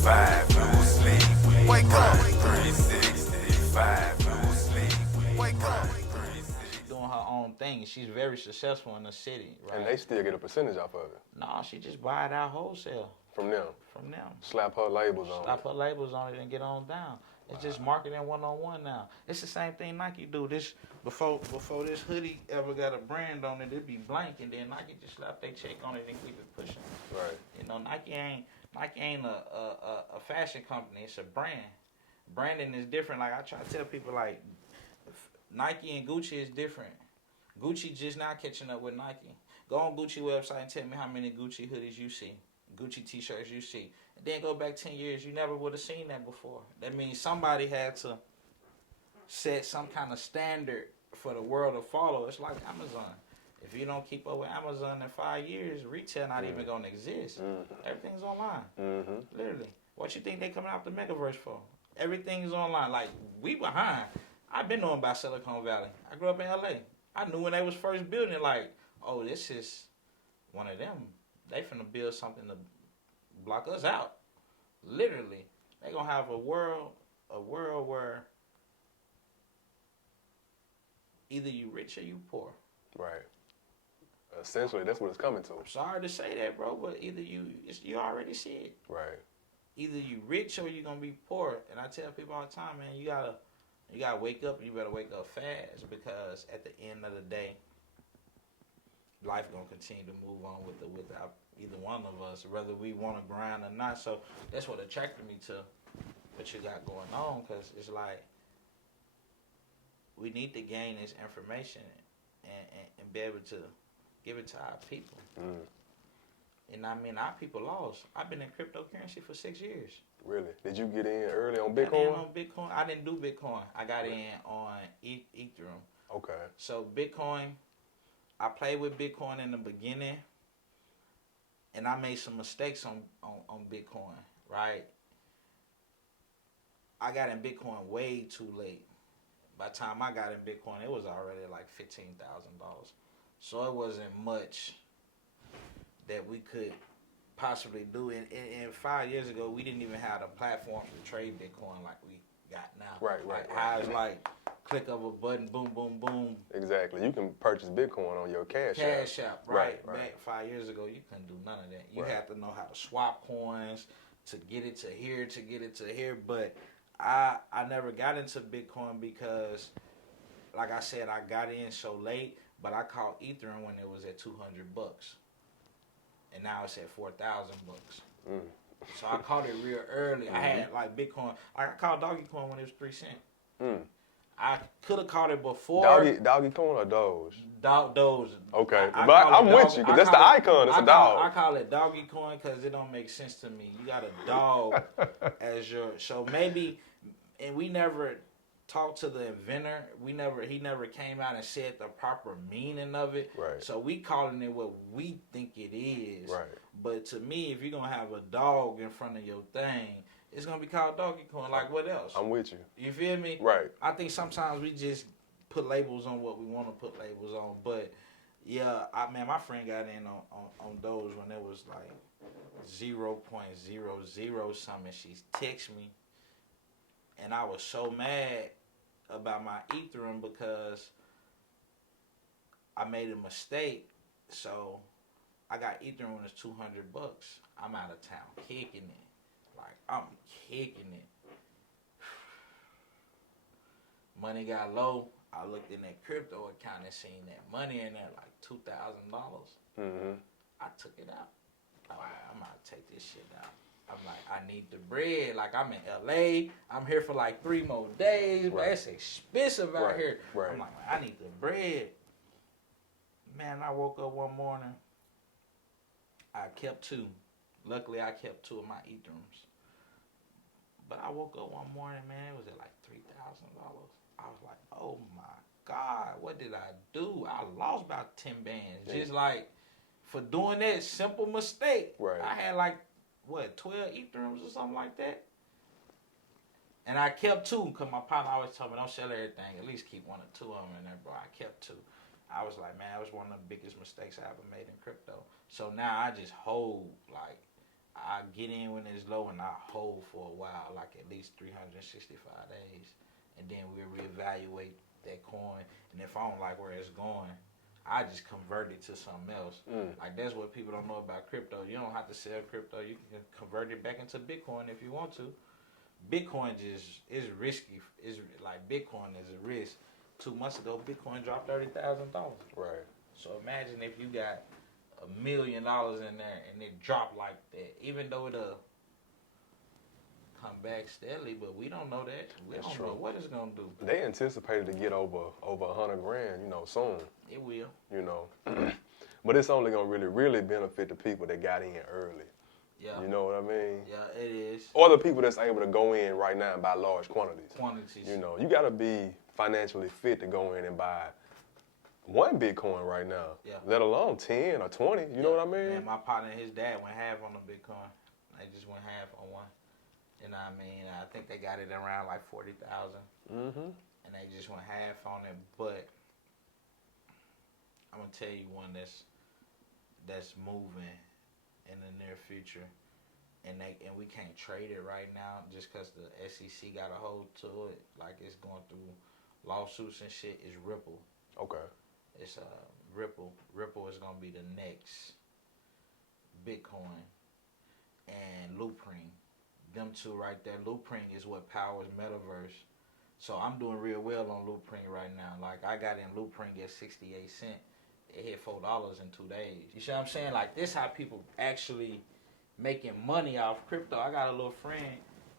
365, no sleep. Wake up. 365, no sleep. Wake up. She's doing her own thing. She's very successful in the city, right? And they still get a percentage off of it. No, she just buy it out wholesale. From them. From them. Slap her labels on Slap it. her labels on it and get on down. It's just marketing one-on-one now. It's the same thing Nike do. This before this hoodie ever got a brand on it, it'd be blank, and then Nike just slap their check on it and keep it pushing. Right. You know, Nike ain't a fashion company. It's a brand. Branding is different. Like I try to tell people, like Nike and Gucci is different. Gucci just now catching up with Nike. Go on Gucci website and tell me how many Gucci hoodies you see, Gucci t-shirts you see. And then go back 10 years, you never would have seen that before. That means somebody had to set some kind of standard for the world to follow. It's like Amazon. If you don't keep up with Amazon in 5 years, retail not even going to exist. Everything's online. Literally. What you think they coming out the metaverse for? Everything's online. Like, we behind. I've been knowing about Silicon Valley. I grew up in LA. I knew when they was first building it, like, oh, this is one of them. They finna build something to block us out. Literally. They gonna have a world where either you rich or you poor. Right. Essentially, that's what it's coming to. I'm sorry to say that, bro, but either you already see it. Right. Either you rich or you gonna be poor. And I tell people all the time, man, you gotta wake up, and you better wake up fast, because at the end of the day, life gonna continue to move on without either one of us, whether we want to grind or not. So that's what attracted me to what you got going on, because it's like we need to gain this information and be able to give it to our people. And I mean, our people lost. I've been in cryptocurrency for 6 years. Really? Did you get in early on I got in Bitcoin? on Bitcoin. I didn't do Bitcoin. I got in on Ethereum. Okay. So Bitcoin, I played with Bitcoin in the beginning, and I made some mistakes on Bitcoin, right? I got in Bitcoin way too late. By the time I got in Bitcoin, it was already like $15,000. So it wasn't much that we could possibly do. And 5 years ago, we didn't even have the platform to trade Bitcoin like we got now. Right. How it's like click of a button, boom, boom, boom. Exactly. You can purchase Bitcoin on your Cash App. Right. Right. Back 5 years ago, you couldn't do none of that. You Right. had to know how to swap coins to get it to here. But I never got into Bitcoin because, like I said, I got in so late. But I caught Ethereum when it was at $200, and now it's at $4,000. So I caught it real early. I had like Bitcoin. I caught Dogecoin when it was 3 cents. I could have caught it before. Doggy coin or Doge? Doge. Okay, but I'm with you, because that's the icon. It's a dog. I call it Doggy Coin because it don't make sense to me. You got a dog as your... So maybe... And we never talked to the inventor. He never came out and said the proper meaning of it. Right. So we calling it what we think it is. Right. But to me, if you're going to have a dog in front of your thing, it's going to be called Doggy Coin. Like what else? I'm with you. You feel me? Right. I think sometimes we just put labels on what we want to put labels on. But yeah, my friend got in on Doge when it was like 0.00 something. She texted me, and I was so mad about my Ethereum because I made a mistake. So I got Ethereum when it's $200. I'm out of town kicking it. Like, I'm kicking it. Money got low. I looked in that crypto account and seen that money in there, like $2,000. I took it out. I'm like, I'm going to take this shit out. I'm like, I need the bread. Like, I'm in LA. I'm here for like 3 more days. Right. But it's expensive out here. Right. I'm like, I need the bread. Man, I woke up one morning. I kept 2. Luckily, I kept 2 of my Ethereums. But I woke up one morning, man, it was at like $3,000. I was like, oh my God, what did I do? I lost about 10 bands. Yeah. Just like, for doing that simple mistake. Right. I had like, 12 Ethereums or something like that? And I kept 2, because my partner always told me, don't sell everything, at least keep 1 or 2 of them in there, bro. I kept 2. I was like, man, that was one of the biggest mistakes I ever made in crypto. So now I just hold, like, I get in when it's low and I hold for a while, like at least 365 days, and then we'll reevaluate that coin. And if I don't like where it's going, I just convert it to something else. Like that's what people don't know about crypto. You don't have to sell crypto. You can convert it back into Bitcoin if you want to. Bitcoin just is risky. It's like Bitcoin is a risk. 2 months ago, Bitcoin dropped $30,000. Right. So imagine if you got $1 million in there and it dropped like that. Even though it'll come back steadily, but we don't know that. We That's don't true. know what it's gonna do. They anticipated to get over $100 grand, soon. It will. But it's only gonna really benefit the people that got in early. Yeah. You know what I mean? Yeah, it is. Or the people that's able to go in right now and buy large quantities. Quantities. You gotta be financially fit to go in and buy 1 Bitcoin right now. Yeah. Let alone 10 or 20. You know what I mean? Man, my partner and his dad went half on the Bitcoin. They just went half on one. You know what I mean? I think they got it around like 40,000. Mm-hmm. And they just went half on it. But I'm gonna tell you one that's moving in the near future, and we can't trade it right now just because the SEC got a hold to it. Like it's going through lawsuits and shit. Is Ripple. Okay. It's Ripple. Ripple is gonna be the next Bitcoin, and Loopring. Them two right there. Loopring is what powers Metaverse. So I'm doing real well on Loopring right now. Like I got in Loopring at 68 cents. It hit $4 in 2 days. You see what I'm saying? Like this how people actually making money off crypto. I got a little friend.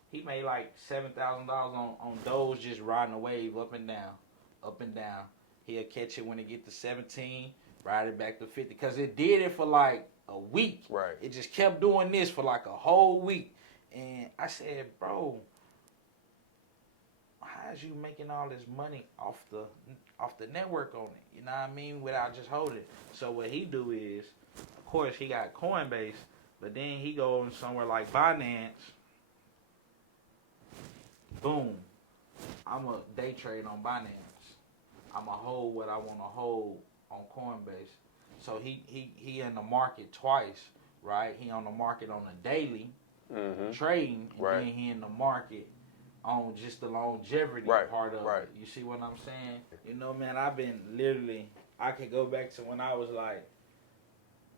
He made like $7,000 on Doge just riding a wave up and down, up and down. He'll catch it when it get to 17, ride it back to 50. Cause it did it for like a week. Right. It just kept doing this for like a whole week. And I said, bro, how's you making all this money off the network on it? You know what I mean? Without just holding it. So what he do is, of course, he got Coinbase, but then he go in somewhere like Binance. Boom. I'm a day trade on Binance. I'm a hold what I want to hold on Coinbase. So he in the market twice, right? He on the market on a daily. Mm-hmm. Trading, and Right. then he in the market on just the longevity Right. part of Right. it. You see what I'm saying? You know, man, I've been literally, I could go back to when I was like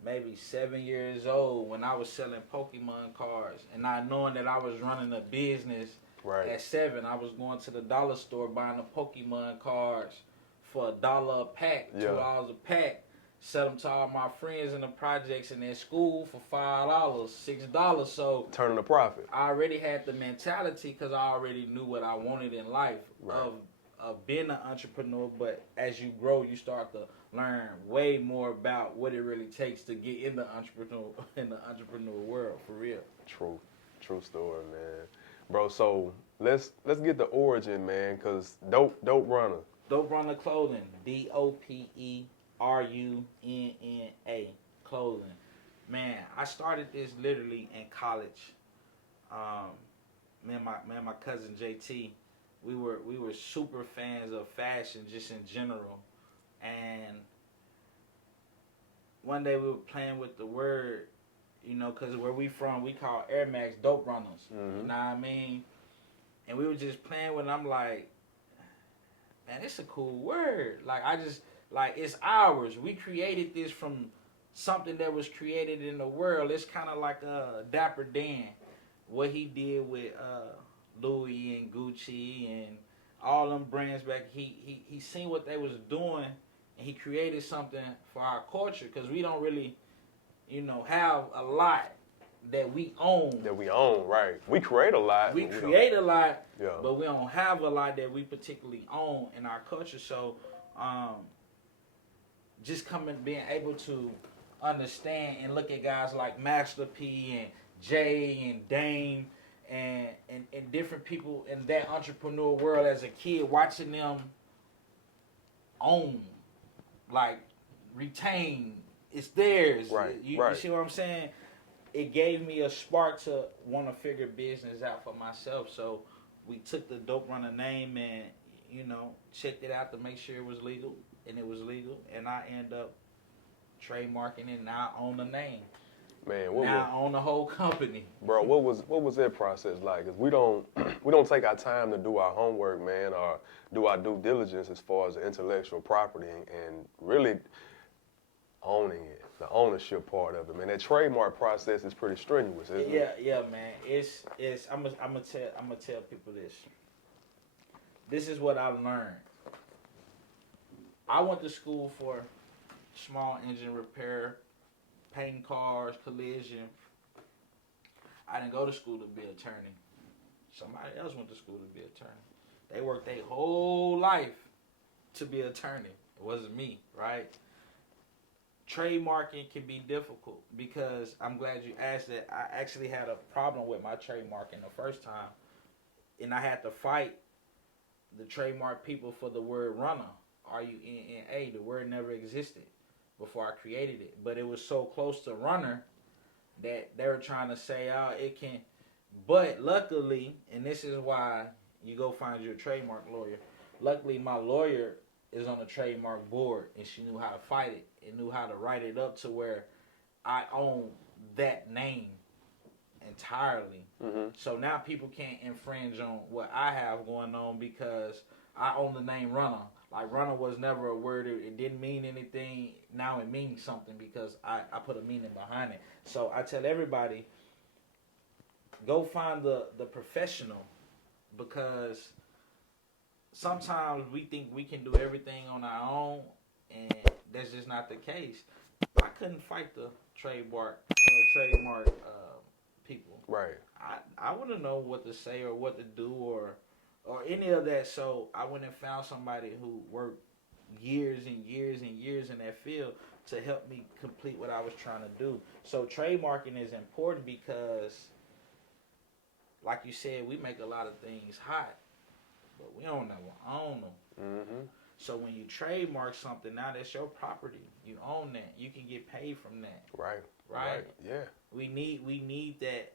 maybe 7 years old when I was selling Pokemon cards, and not knowing that I was running a business. Right. At 7, I was going to the dollar store buying the Pokemon cards for $1 a pack, $2 a pack. Sell them to all my friends in the projects and at school for $5, $6. So Turning a profit. I already had the mentality because I already knew what I wanted in life of being an entrepreneur. But as you grow, you start to learn way more about what it really takes to get in the entrepreneur world for real. True story, man. Bro, so let's get the origin, man, cause Dope Runna. Dope Runna Clothing, DOPERUNNA Clothing. Man, I started this literally in college. Me and my cousin JT, we were super fans of fashion just in general. And one day we were playing with the word, cause where we from, we call Air Max Dope Runners. Mm-hmm. You know what I mean? And we were just playing with it. I'm like, man, it's a cool word. Like it's ours. We created this from something that was created in the world. It's kind of like Dapper Dan, what he did with Louis and Gucci and all them brands back. He seen what they was doing, and he created something for our culture because we don't really, have a lot that we own. Right. We create a lot. We create a lot, Yeah. but we don't have a lot that we particularly own in our culture. So, just being able to understand and look at guys like Master P and Jay and Dame and different people in that entrepreneur world as a kid, watching them own, like retain, it's theirs. Right. You see what I'm saying? It gave me a spark to want to figure business out for myself. So we took the Dope Runna name and, checked it out to make sure it was legal. And it was legal. And I end up trademarking it, and now I own the name. Man, now I own the whole company. bro, what was that process like? 'Cause we don't we don't take our time to do our homework, man, or do our due diligence as far as the intellectual property and really owning it, the ownership part of it, man. That trademark process is pretty strenuous, isn't it? Yeah, man. It's I'm gonna tell people this. This is what I learned. I went to school for small engine repair, painting cars, collision. I didn't go to school to be an attorney. Somebody else went to school to be an attorney. They worked their whole life to be an attorney. It wasn't me, right? Trademarking can be difficult because I'm glad you asked that. I actually had a problem with my trademarking the first time, and I had to fight the trademark people for the word runner, RUNNA. The word never existed before I created it, but it was so close to runner that they were trying to say, oh, it can. But luckily, and this is why you go find your trademark lawyer. Luckily, my lawyer is on the trademark board, and she knew how to fight it and knew how to write it up to where I own that name entirely. Mm-hmm. So now people can't infringe on what I have going on because I own the name runner. Like, runner was never a word. It didn't mean anything. Now it means something because I put a meaning behind it. So I tell everybody, go find the professional, because sometimes we think we can do everything on our own, and that's just not the case. I couldn't fight the trademark people. Right. I wouldn't know what to say or what to do or any of that. So I went and found somebody who worked years and years and years in that field to help me complete what I was trying to do. So trademarking is important because, like you said, we make a lot of things hot, but we don't own them. Mm-hmm. So when you trademark something, now that's your property. You own that. You can get paid from that. Right? Yeah. We need that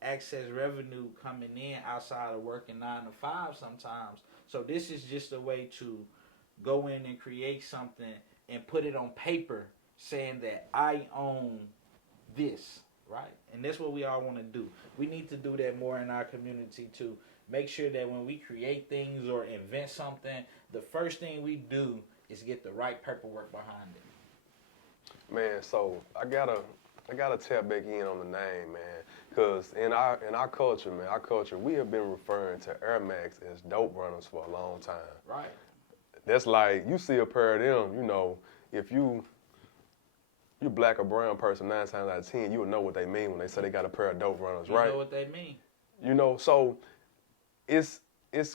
excess revenue coming in outside of working 9 to 5 sometimes. So this is just a way to go in and create something and put it on paper saying that I own this, right? And that's what we all want to do. We need to do that more in our community too. Make sure that when we create things or invent something, the first thing we do is get the right paperwork behind it. Man, so I gotta tap back in on the name, man, because in our culture, man, we have been referring to Air Max as dope runners for a long time. Right. That's like, you see a pair of them, you know, if you black or brown person, 9 times out of 10, you would know what they mean when they say they got a pair of dope runners, right? You know what they mean. You know, so it's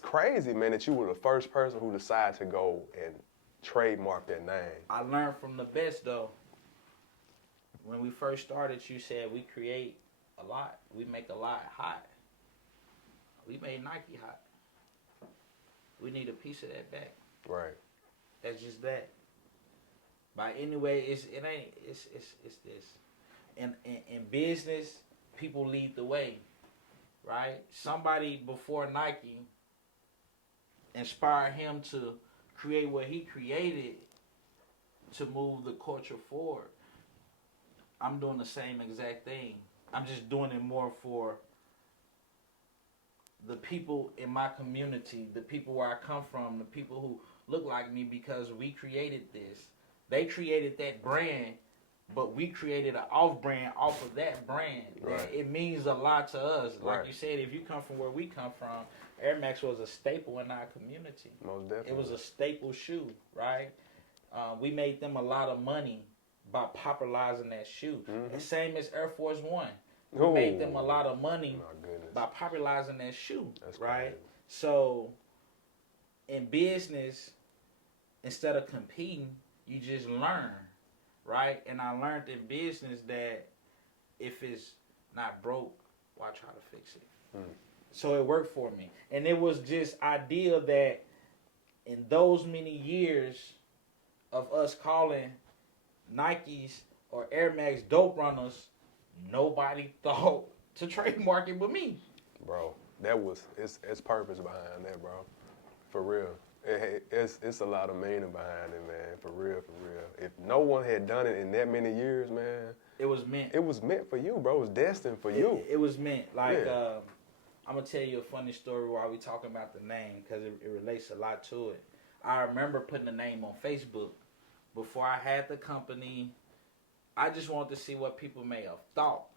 crazy, man, that you were the first person who decided to go and trademark that name. I learned from the best, though. When we first started, you said we create a lot. We make a lot hot. We made Nike hot. We need a piece of that back. Right. That's just that. By anyway, it's this. In business, people lead the way, right? Somebody before Nike inspired him to create what he created to move the culture forward. I'm doing the same exact thing. I'm just doing it more for the people in my community, the people where I come from, the people who look like me, because we created this. They created that brand, but we created an off-brand off of that brand. Right. It means a lot to us. Like Right. you said, if you come from where we come from, Air Max was a staple in our community. Most definitely. It was a staple shoe, right? We made them a lot of money by popularizing that shoe. Mm-hmm. The same as Air Force One. We made them a lot of money My goodness. by popularizing that shoe, That's right? crazy. So in business, instead of competing, you just learn, right? And I learned in business that if it's not broke, why try to fix it? Mm. So it worked for me. And it was just ideal that in those many years of us calling Nikes or Air Max dope runners, nobody thought to trademark it but me. Bro, it's purpose behind that, bro. For real. It's a lot of meaning behind it, man. For real, for real. If no one had done it in that many years, man, It was meant. it was meant for you, bro. It was destined for you. It was meant. Like, Yeah. I'm going to tell you a funny story while we talking about the name because it relates a lot to it. I remember putting the name on Facebook. Before I had the company, I just wanted to see what people may have thought.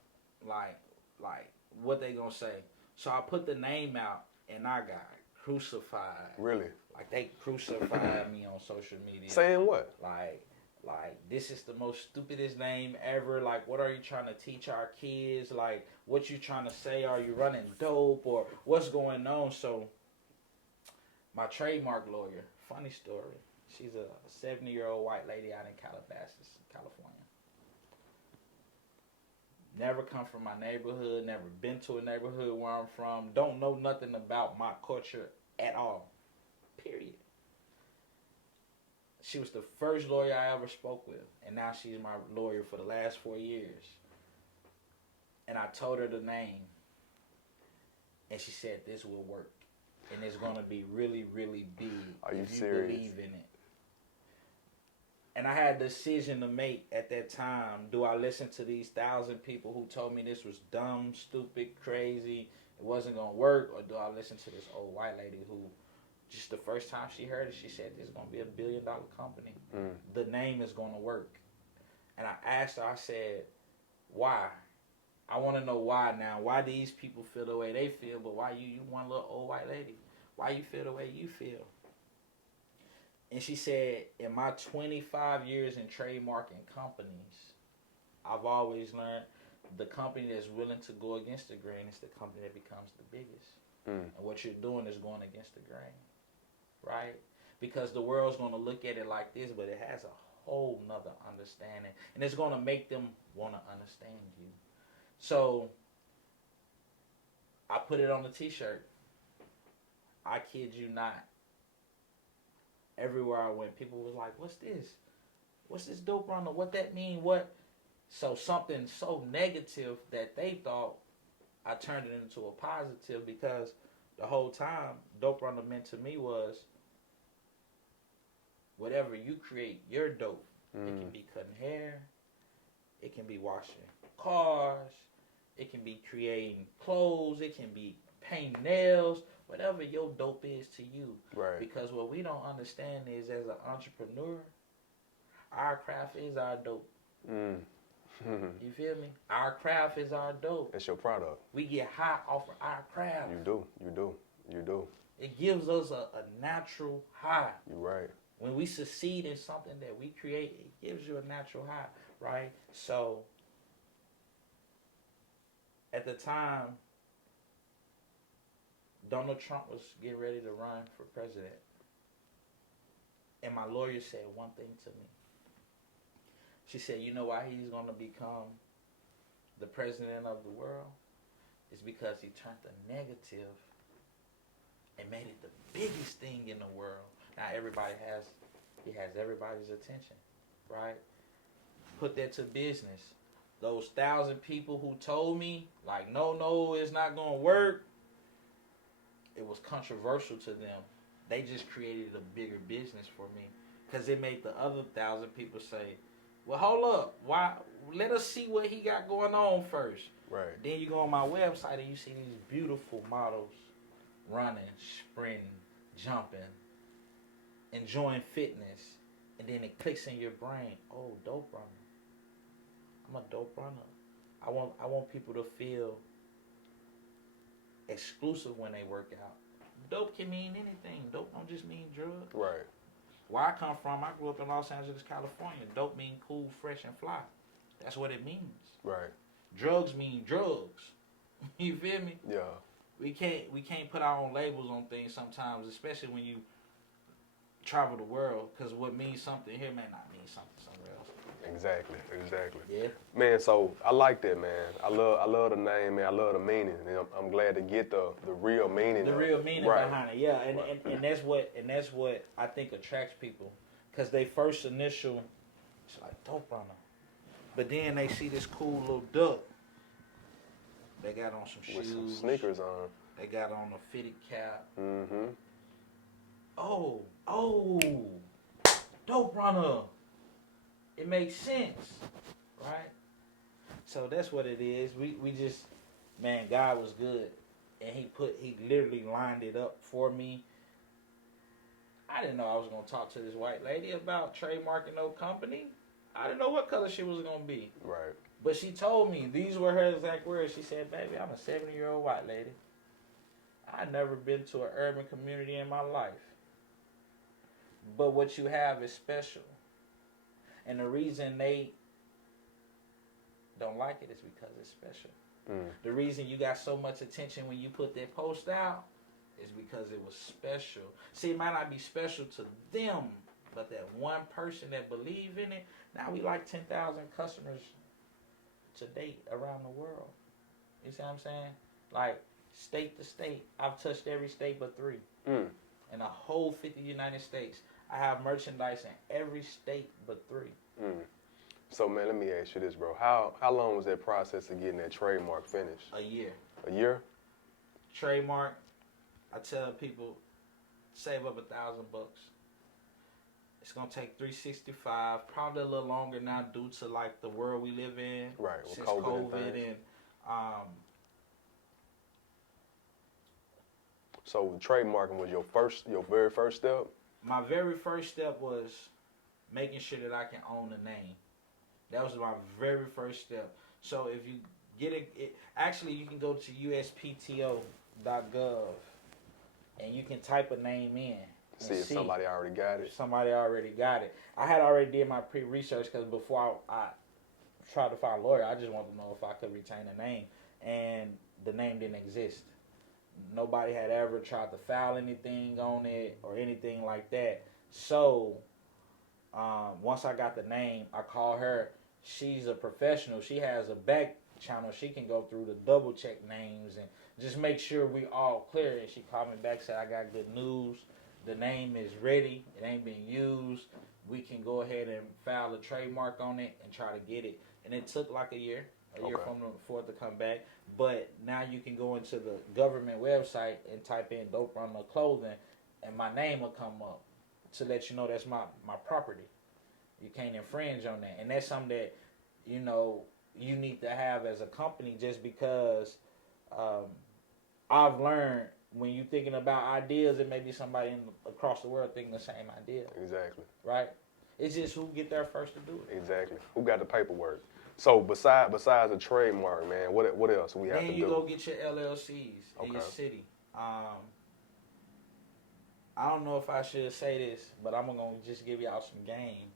Like what they going to say. So I put the name out and I got crucified. Really. Like, they crucified me on social media. Saying what? Like, this is the most stupidest name ever. Like, what are you trying to teach our kids? Like, what you trying to say? Are you running dope? Or what's going on? So, my trademark lawyer, funny story. She's a 70-year-old white lady out in Calabasas, California. Never come from my neighborhood. Never been to a neighborhood where I'm from. Don't know nothing about my culture at all. Period. She was the first lawyer I ever spoke with, and now she's my lawyer for the last 4 years. And I told her the name, and she said this will work, and it's gonna be really, really big. Are you if you serious? believe in it. And I had a decision to make at that time. Do I listen to these 1,000 people who told me this was dumb, stupid, crazy, it wasn't gonna work, or do I listen to this old white lady who, just the first time she heard it, she said, this is going to be $1 billion company. The name is going to work. And I asked her, I said, why? I want to know why now. Why these people feel the way they feel, but why you one little old white lady? Why you feel the way you feel? And she said, in my 25 years in trademarking companies, I've always learned the company that's willing to go against the grain is the company that becomes the biggest. And what you're doing is going against the grain. Right? Because the world's going to look at it like this, but it has a whole nother understanding. And it's going to make them want to understand you. So, I put it on the t-shirt. I kid you not. Everywhere I went, people was like, what's this? What's this Dope Runna? What that mean? What? So, something so negative that they thought, I turned it into a positive because the whole time, Dope Runna meant to me was, whatever you create, your dope. It can be cutting hair. It can be washing cars. It can be creating clothes. It can be painting nails. Whatever your dope is to you. Right. Because what we don't understand is, as an entrepreneur, our craft is our dope. You feel me? Our craft is our dope. It's your product. We get high off of our craft. You do. It gives us a natural high. You're right. When we succeed in something that we create, it gives you a natural high, right? So, at the time, Donald Trump was getting ready to run for president. And my lawyer said one thing to me. She said, you know why he's going to become the president of the world? It's because he turned the negative and made it the biggest thing in the world. Now he has everybody's attention, right? Put that to business. Those 1,000 people who told me, like, no, it's not going to work, it was controversial to them. They just created a bigger business for me because it made the other 1,000 people say, well, hold up. Why? Let us see what he got going on first. Right. Then you go on my website and you see these beautiful models running, sprinting, jumping, enjoying fitness. And then it clicks in your brain, oh, Dope Runna. I'm a Dope Runna. I want people to feel exclusive when they work out. Dope can mean anything. Dope don't just mean drugs. Right. Where I come from, I grew up in Los Angeles, California. Dope mean cool, fresh, and fly. That's what it means. Right. Drugs mean drugs. You feel me? Yeah. We can't put our own labels on things sometimes, especially when you travel the world, because what means something here may not mean something somewhere else. Exactly. Yeah. Man, so I like that, man. I love the name, man. I love the meaning. And I'm glad to get the real meaning. The real meaning right. behind it, yeah. And that's what I think attracts people, because they first initial, it's like Dope Runna, but then they see this cool little duck. They got on some shoes. With some sneakers on. They got on a fitted cap. Mm-hmm. oh, Dope Runna. It makes sense, right? So that's what it is. We just, man, God was good, and he literally lined it up for me. I didn't know I was gonna talk to this white lady about trademarking no company. I didn't know what color she was gonna be. Right. But she told me, these were her exact words. She said, baby, I'm a 70-year-old white lady. I've never been to an urban community in my life. But what you have is special. And the reason they don't like it is because it's special. The reason you got so much attention when you put that post out is because it was special. See, it might not be special to them, but that one person that believe in it, now we like 10,000 customers to date around the world. You see what I'm saying? Like, state to state. I've touched every state but 3. In the whole 50 United States. I have merchandise in every state but 3. So, man, let me ask you this, bro. How long was that process of getting that trademark finished? A year. A year? Trademark, I tell people, save up $1,000. It's gonna take 365, probably a little longer now due to like the world we live in. Right, with since COVID and So trademarking was your very first step? my very first step was making sure that I can own the name. That was my very first step. So if you get it, actually you can go to uspto.gov and you can type a name in. See if somebody already got it. Somebody already got it. I had already did my pre-research because before I tried to find a lawyer, I just wanted to know if I could retain a name. And the name didn't exist. Nobody had ever tried to file anything on it or anything like that. So once I got the name, I called her. She's a professional. She has a back channel. She can go through the double check names and just make sure we all clear. And she called me back, said, I got good news. The name is ready. It ain't being used. We can go ahead and file a trademark on it and try to get it. And it took like a year for it to come back. But now you can go into the government website and type in Dope Runna Clothing, and my name will come up to let you know that's my property. You can't infringe on that. And that's something that, you know, you need to have as a company just because I've learned when you're thinking about ideas, it may be somebody across the world thinking the same idea. Exactly. Right? It's just who get there first to do it. Exactly. Who got the paperwork? So besides a trademark, man, what else we have to do? Then you go get your LLCs in your city. I don't know if I should say this, but I'm gonna just give y'all some game.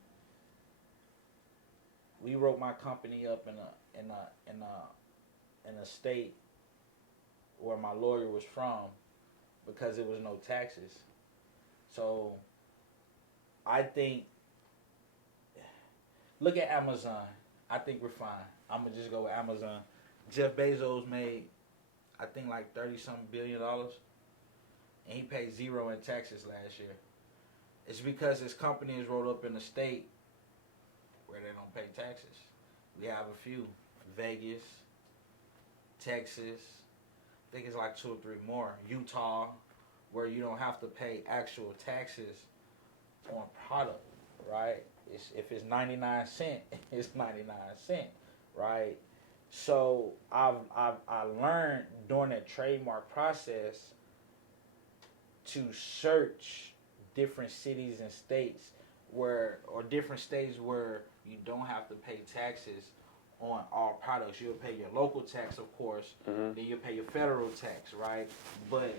We wrote my company up in a state where my lawyer was from because there was no taxes. So I think, look at Amazon. I think we're fine. I'm gonna just go with Amazon. Jeff Bezos made, I think, like $30-something billion, and he paid 0 in taxes last year. It's because his company is rolled up in a state where they don't pay taxes. We have a few: Vegas, Texas. I think it's like 2 or 3 more. Utah, where you don't have to pay actual taxes on product, right? If it's 99 cents, it's 99 cents, right? So I learned during that trademark process to search different cities and states where you don't have to pay taxes on all products. You'll pay your local tax, of course, then you'll pay your federal tax, right? But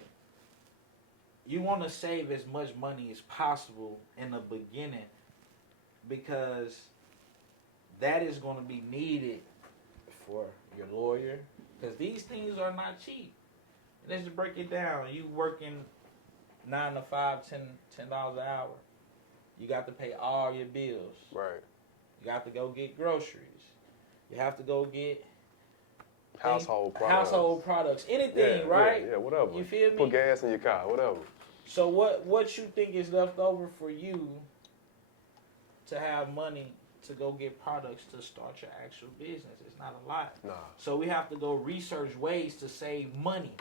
you want to save as much money as possible in the beginning, because that is going to be needed for your lawyer, because these things are not cheap. Let's just break it down. You working 9 to 5, $10 an hour. You got to pay all your bills. Right. You got to go get groceries. You have to go get household products, anything, right? Yeah, whatever. You feel me? Put gas in your car, whatever. So what you think is left over for you to have money to go get products to start your actual business? It's not a lot. Nah. So we have to go research ways to save money.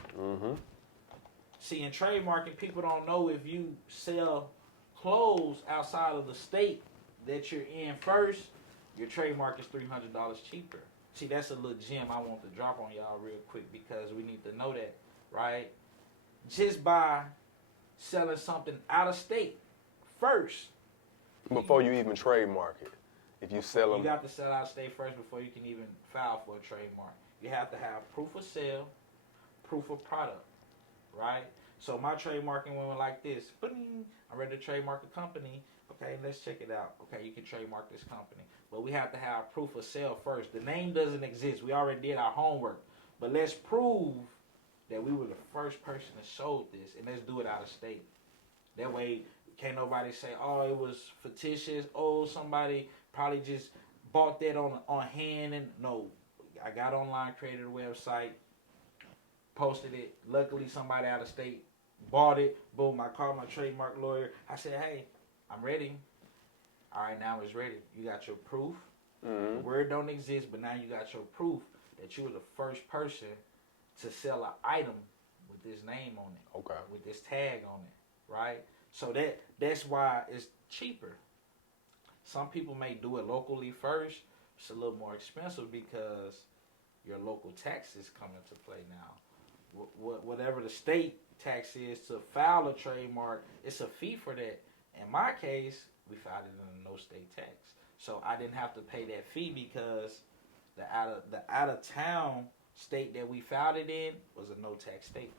See, in trademarking, people don't know if you sell clothes outside of the state that you're in first, your trademark is $300 cheaper. See, that's a little gem I want to drop on y'all real quick because we need to know that, right? Just by selling something out of state first. Before you even trademark it, if you sell them, you got to sell out of state first before you can even file for a trademark. You have to have proof of sale, proof of product, right? So my trademarking went like this. Bing. I'm ready to trademark a company. Okay, let's check it out. Okay, you can trademark this company. But we have to have proof of sale first. The name doesn't exist. We already did our homework. But let's prove that we were the first person that sold this. And let's do it out of state. That way, can't nobody say, oh, it was fictitious. Oh, somebody probably just bought that on hand. And no, I got online, created a website, posted it. Luckily, somebody out of state bought it. Boom, I called my trademark lawyer. I said, hey, I'm ready. All right, now it's ready. You got your proof. mm-hmm. The word don't exist, but now you got your proof that you were the first person to sell an item with this name on it. Okay. With this tag on it, right? So that's why it's cheaper. Some people may do it locally first. It's a little more expensive because your local taxes come into play now. Whatever the state tax is to file a trademark, it's a fee for that. In my case, we filed it in a no state tax, so I didn't have to pay that fee because the out of town state that we filed it in was a no tax state.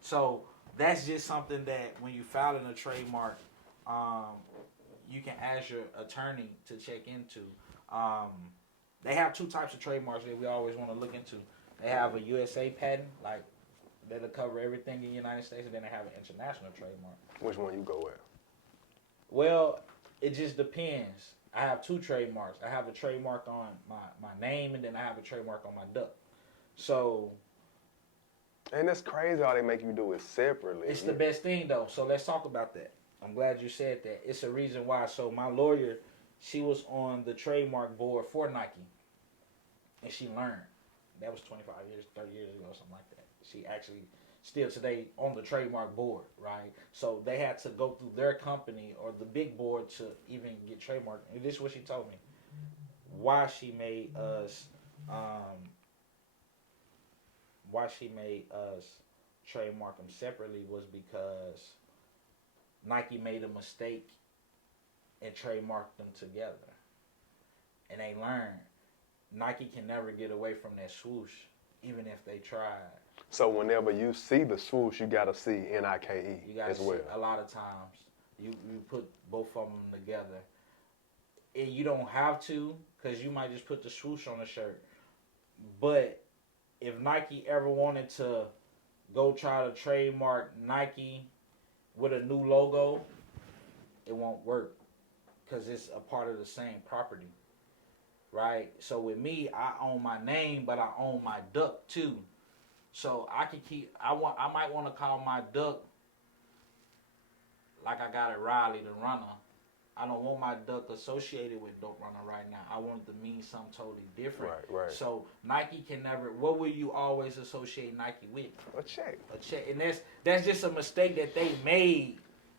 So that's just something that when you file in a trademark, you can ask your attorney to check into. They have two types of trademarks that we always want to look into. They have a USA patent, like that'll cover everything in the United States, and then they have an international trademark. Which one you go with? Well, it just depends. I have two trademarks. I have a trademark on my name, and then I have a trademark on my duck. So, and that's crazy how they make you do it separately. it's the best thing, though. So let's talk about that. I'm glad you said that. It's a reason why. So my lawyer, she was on the trademark board for Nike, and she learned. That was 25 years, 30 years ago, something like that. She actually still today on the trademark board, right? So they had to go through their company or the big board to even get trademark. And this is what she told me. Why she made us trademark them separately was because Nike made a mistake and trademarked them together. And they learned Nike can never get away from that swoosh, even if they tried. So whenever you see the swoosh, you gotta see NIKE You gotta as well. see a lot of times you put both of them together. And you don't have to, because you might just put the swoosh on the shirt. But if Nike ever wanted to go try to trademark Nike with a new logo, it won't work because it's a part of the same property, right? So with me, I own my name, but I own my duck too. So I can keep. I might want to call my duck like I got it Riley the Runner. I don't want my duck associated with Dope Runna right now. I want it to mean something totally different. Right. So Nike can never. What will you always associate Nike with? A check. A check. And that's just a mistake that they made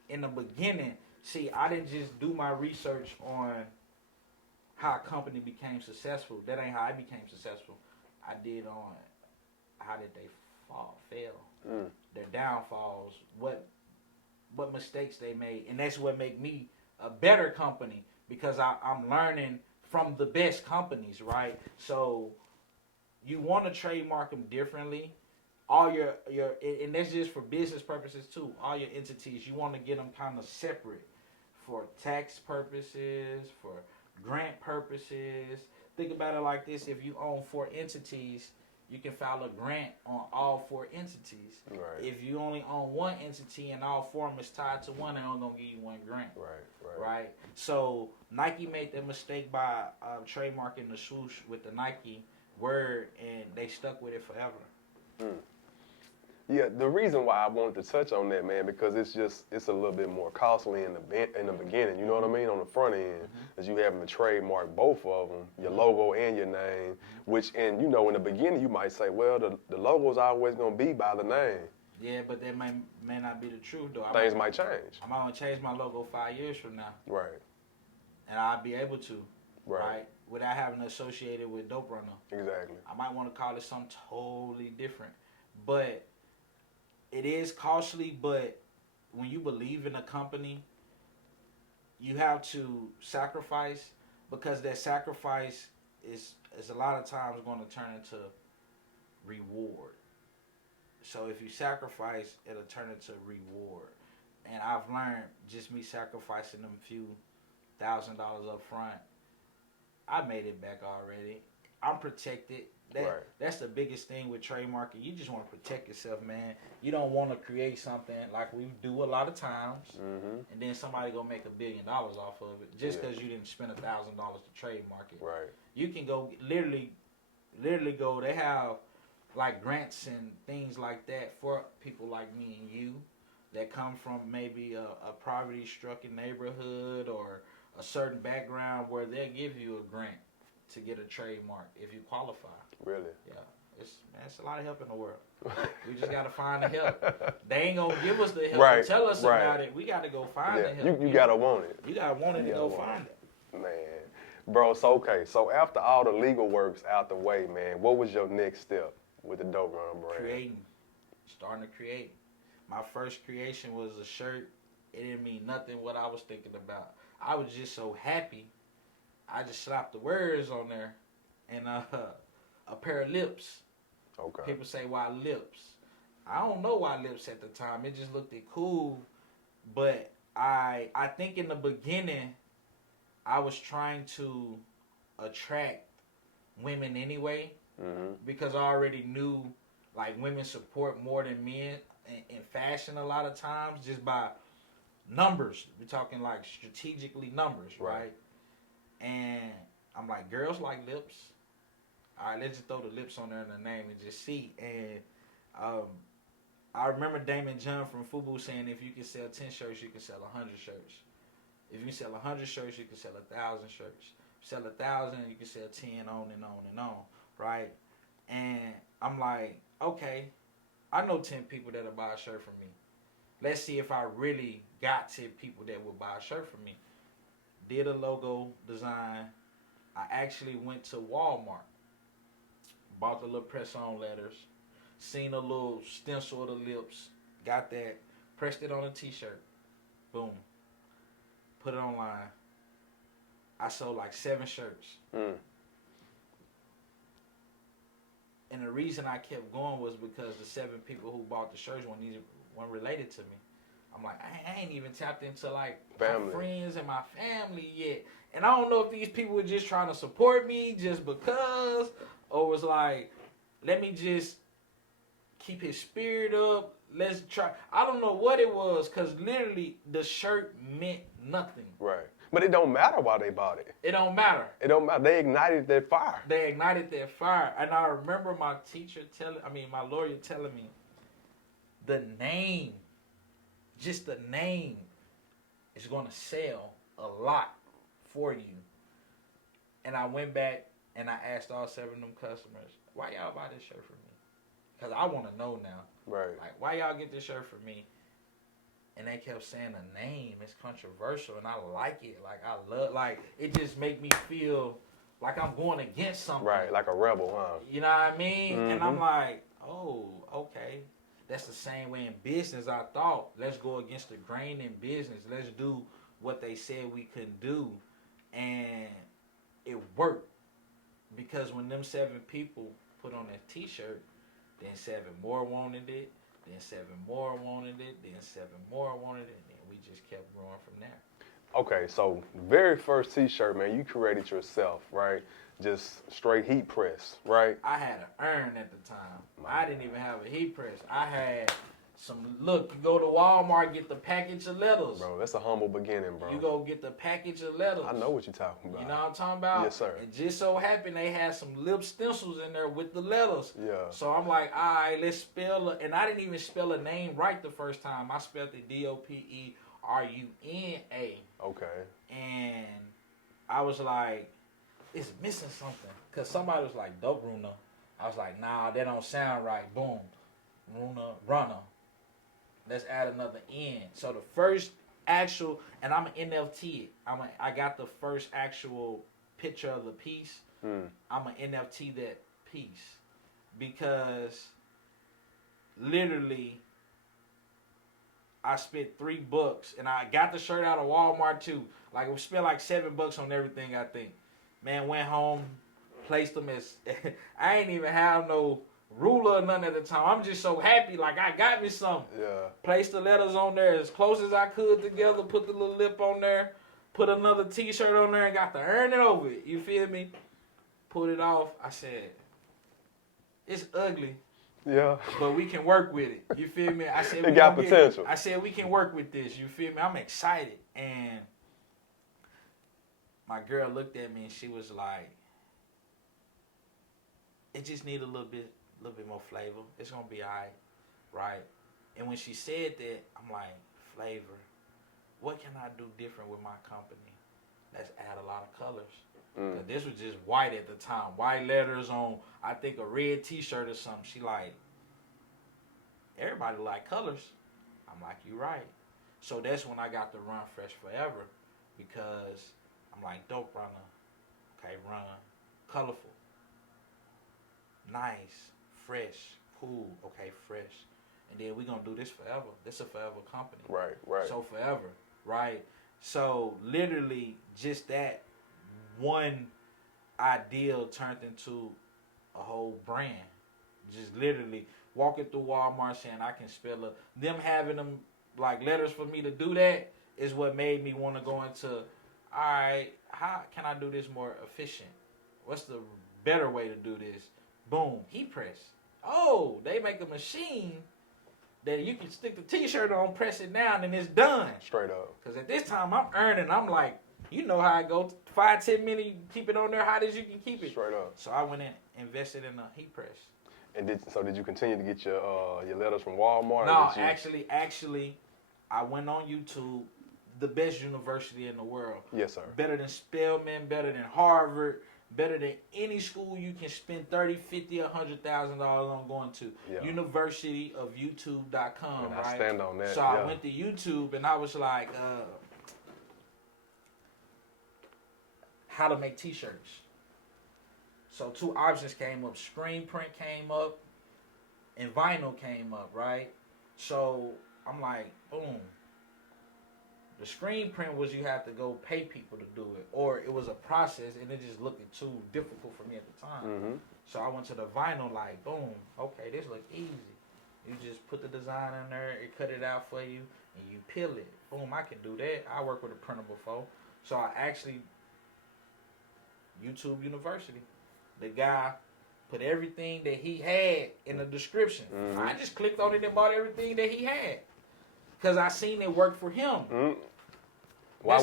in the beginning. See, I didn't just do my research on how a company became successful. That ain't how I became successful. I did on how did they fail, their downfalls, what mistakes they made, and that's what make me a better company because I'm learning from the best companies, right? So you want to trademark them differently. All your and that's just for business purposes too. All your entities, you want to get them kind of separate for tax purposes, for grant purposes. Think about it like this: if you own 4 entities, you can file a grant on all 4 entities. Right. If you only own 1 entity and all 4 of them is tied to one, they're only gonna give you 1 grant. Right. So Nike made that mistake by trademarking the swoosh with the Nike word, and they stuck with it forever. Yeah, the reason why I wanted to touch on that, man, because it's a little bit more costly in the beginning. You know what I mean? On the front end, as you having to trademark both of them, your logo and your name. Which, and in the beginning, you might say, well, the logo's always gonna be by the name. Yeah, but that may not be the truth though. Things might change. I might want to change my logo 5 years from now, Right. and I'll be able to, Right. without having to associate it with Dope Runna. Exactly. I might want to call it something totally different, but it is costly. But when you believe in a company, you have to sacrifice, because that sacrifice is a lot of times going to turn into reward. So if you sacrifice, it'll turn into reward. And I've learned just me sacrificing them few $1,000 up front, I made it back already. I'm protected. That's the biggest thing with trademarking. You just want to protect yourself, man. You don't want to create something like we do a lot of times, and then somebody go make $1 billion off of it just because you didn't spend $1,000 to trademark it. Right. You can go literally go. They have like grants and things like that for people like me and you that come from maybe a poverty-stricken neighborhood or a certain background where they'll give you a grant to get a trademark if you qualify. Really? Yeah. It's a lot of help in the world. We just got to find the help. They ain't going to give us the help and tell us about it. We got to go find the help. You got to want it. You got to want it to go find it. Man. Bro, so okay. So after all the legal work's out the way, man, what was your next step with the Dope Runna brand? Creating. Starting to create. My first creation was a shirt. It didn't mean nothing what I was thinking about. I was just so happy. I just slapped the words on there and a pair of lips. Okay. People say, why lips? I don't know why lips at the time. It just looked cool. But I think in the beginning, I was trying to attract women anyway, because I already knew like women support more than men in fashion a lot of times just by numbers. We're talking like strategically numbers, right? And I'm like, girls like lips. All right, let's just throw the lips on there in the name and just see. And I remember Damon John from FUBU saying, if you can sell 10 shirts, you can sell 100 shirts. If you sell 100 shirts, you can sell 1,000 shirts. Sell 1,000, you can sell 10, on and on and on, right? And I'm like, okay, I know 10 people that'll buy a shirt from me. Let's see if I really got 10 people that will buy a shirt from me. Did a logo design. I actually went to Walmart, bought the little press-on letters, seen a little stencil of the lips, got that, pressed it on a t-shirt, boom, put it online. I sold like 7 shirts. And the reason I kept going was because the 7 people who bought the shirts weren't related to me. I'm like, I ain't even tapped into like my friends and my family yet. And I don't know if these people were just trying to support me just because, or was like, let me just keep his spirit up. Let's try. I don't know what it was, because literally the shirt meant nothing. Right. But it don't matter why they bought it. It don't matter. It don't matter. They ignited that fire. They ignited that fire. And I remember my lawyer telling me, the name, just the name is going to sell a lot for you. And I went back and I asked all 7 of them customers, why y'all buy this shirt from me? Because I want to know now. Right. Like, why y'all get this shirt from me? And they kept saying the name is controversial, and I like it. It just make me feel like I'm going against something. Right, like a rebel, huh? You know what I mean? And I'm like, oh, okay. That's the same way in business. I thought, let's go against the grain in business. Let's do what they said we couldn't do. And it worked. Because when them 7 people put on that t-shirt, then 7 more wanted it. Then 7 more wanted it. Then 7 more wanted it. And then we just kept growing from there. Okay, so the very first t-shirt, man, you created yourself, right? Just straight heat press, right? I had an urn at the time. I didn't even have a heat press. I had you go to Walmart, get the package of letters. Bro, that's a humble beginning, bro. You go get the package of letters. I know what you're talking about. You know what I'm talking about? Yes, sir. It just so happened they had some lip stencils in there with the letters. Yeah. So I'm like, all right, let's spell it. And I didn't even spell a name right the first time. I spelled it DOPERUNA. Okay. And I was like, it's missing something. Because somebody was like, Dope Runna. I was like, nah, that don't sound right. Boom. Runna. let's add another N. So the first actual, and I'm an NFT. I got the first actual picture of the piece. I'm an NFT that piece because literally I spent $3 and I got the shirt out of Walmart too. Like we spent like $7 on everything. I think. Man, went home, placed them as. I ain't even have no ruler or nothing at the time. I'm just so happy. Like I got me something. Yeah. Placed the letters on there as close as I could together. Put the little lip on there. Put another T-shirt on there and got to earn it over it. You feel me? Put it off. I said, it's ugly. Yeah. But we can work with it. You feel me? I said it got potential. I said we can work with this. You feel me? I'm excited. And my girl looked at me and she was like, it just need a little bit more flavor. It's gonna be alright, right? And when she said that, I'm like, flavor. What can I do different with my company? Let's add a lot of colors. This was just white at the time. White letters on, I think, a red T-shirt or something. She like, everybody like colors. I'm like, you right. So that's when I got to Run Fresh Forever because I'm like, Dope Runna. Okay, run. Colorful. Nice. Fresh. Cool. Okay, fresh. And then we gonna do this forever. This a forever company. Right. So forever, right? So literally just that one ideal turned into a whole brand. Just literally walking through Walmart saying I can spell them having them like letters for me to do that is what made me want to go into, all right, how can I do this more efficient? What's the better way to do this? Boom, heat press. Oh, they make a machine that you can stick the T-shirt on, press it down, and it's done. Straight up. Because at this time, I'm earning. I'm like, you know how I go. 5-10 minutes, you keep it on there hot as you can keep it. Straight up. So I went in, invested in a heat press. And did you continue to get your letters from Walmart? No, actually, I went on YouTube, the best university in the world. Yes, sir. Better than Spelman, better than Harvard, better than any school you can spend $30, $50, $100,000 on going to. Yeah. Universityofyoutube.com, and right? I stand on that. So I went to YouTube and I was like, how to make T-shirts. So 2 options came up. Screen print came up and vinyl came up, right? So I'm like, boom. The screen print was you have to go pay people to do it, or it was a process and it just looked too difficult for me at the time. Mm-hmm. So I went to the vinyl like, boom, okay, this look easy. You just put the design in there, it cut it out for you, and you peel it. Boom, I can do that. I work with a printer before. So I actually, YouTube University, the guy put everything that he had in the description. Mm-hmm. I just clicked on it and bought everything that he had. Because I seen it work for him. Mm-hmm. Why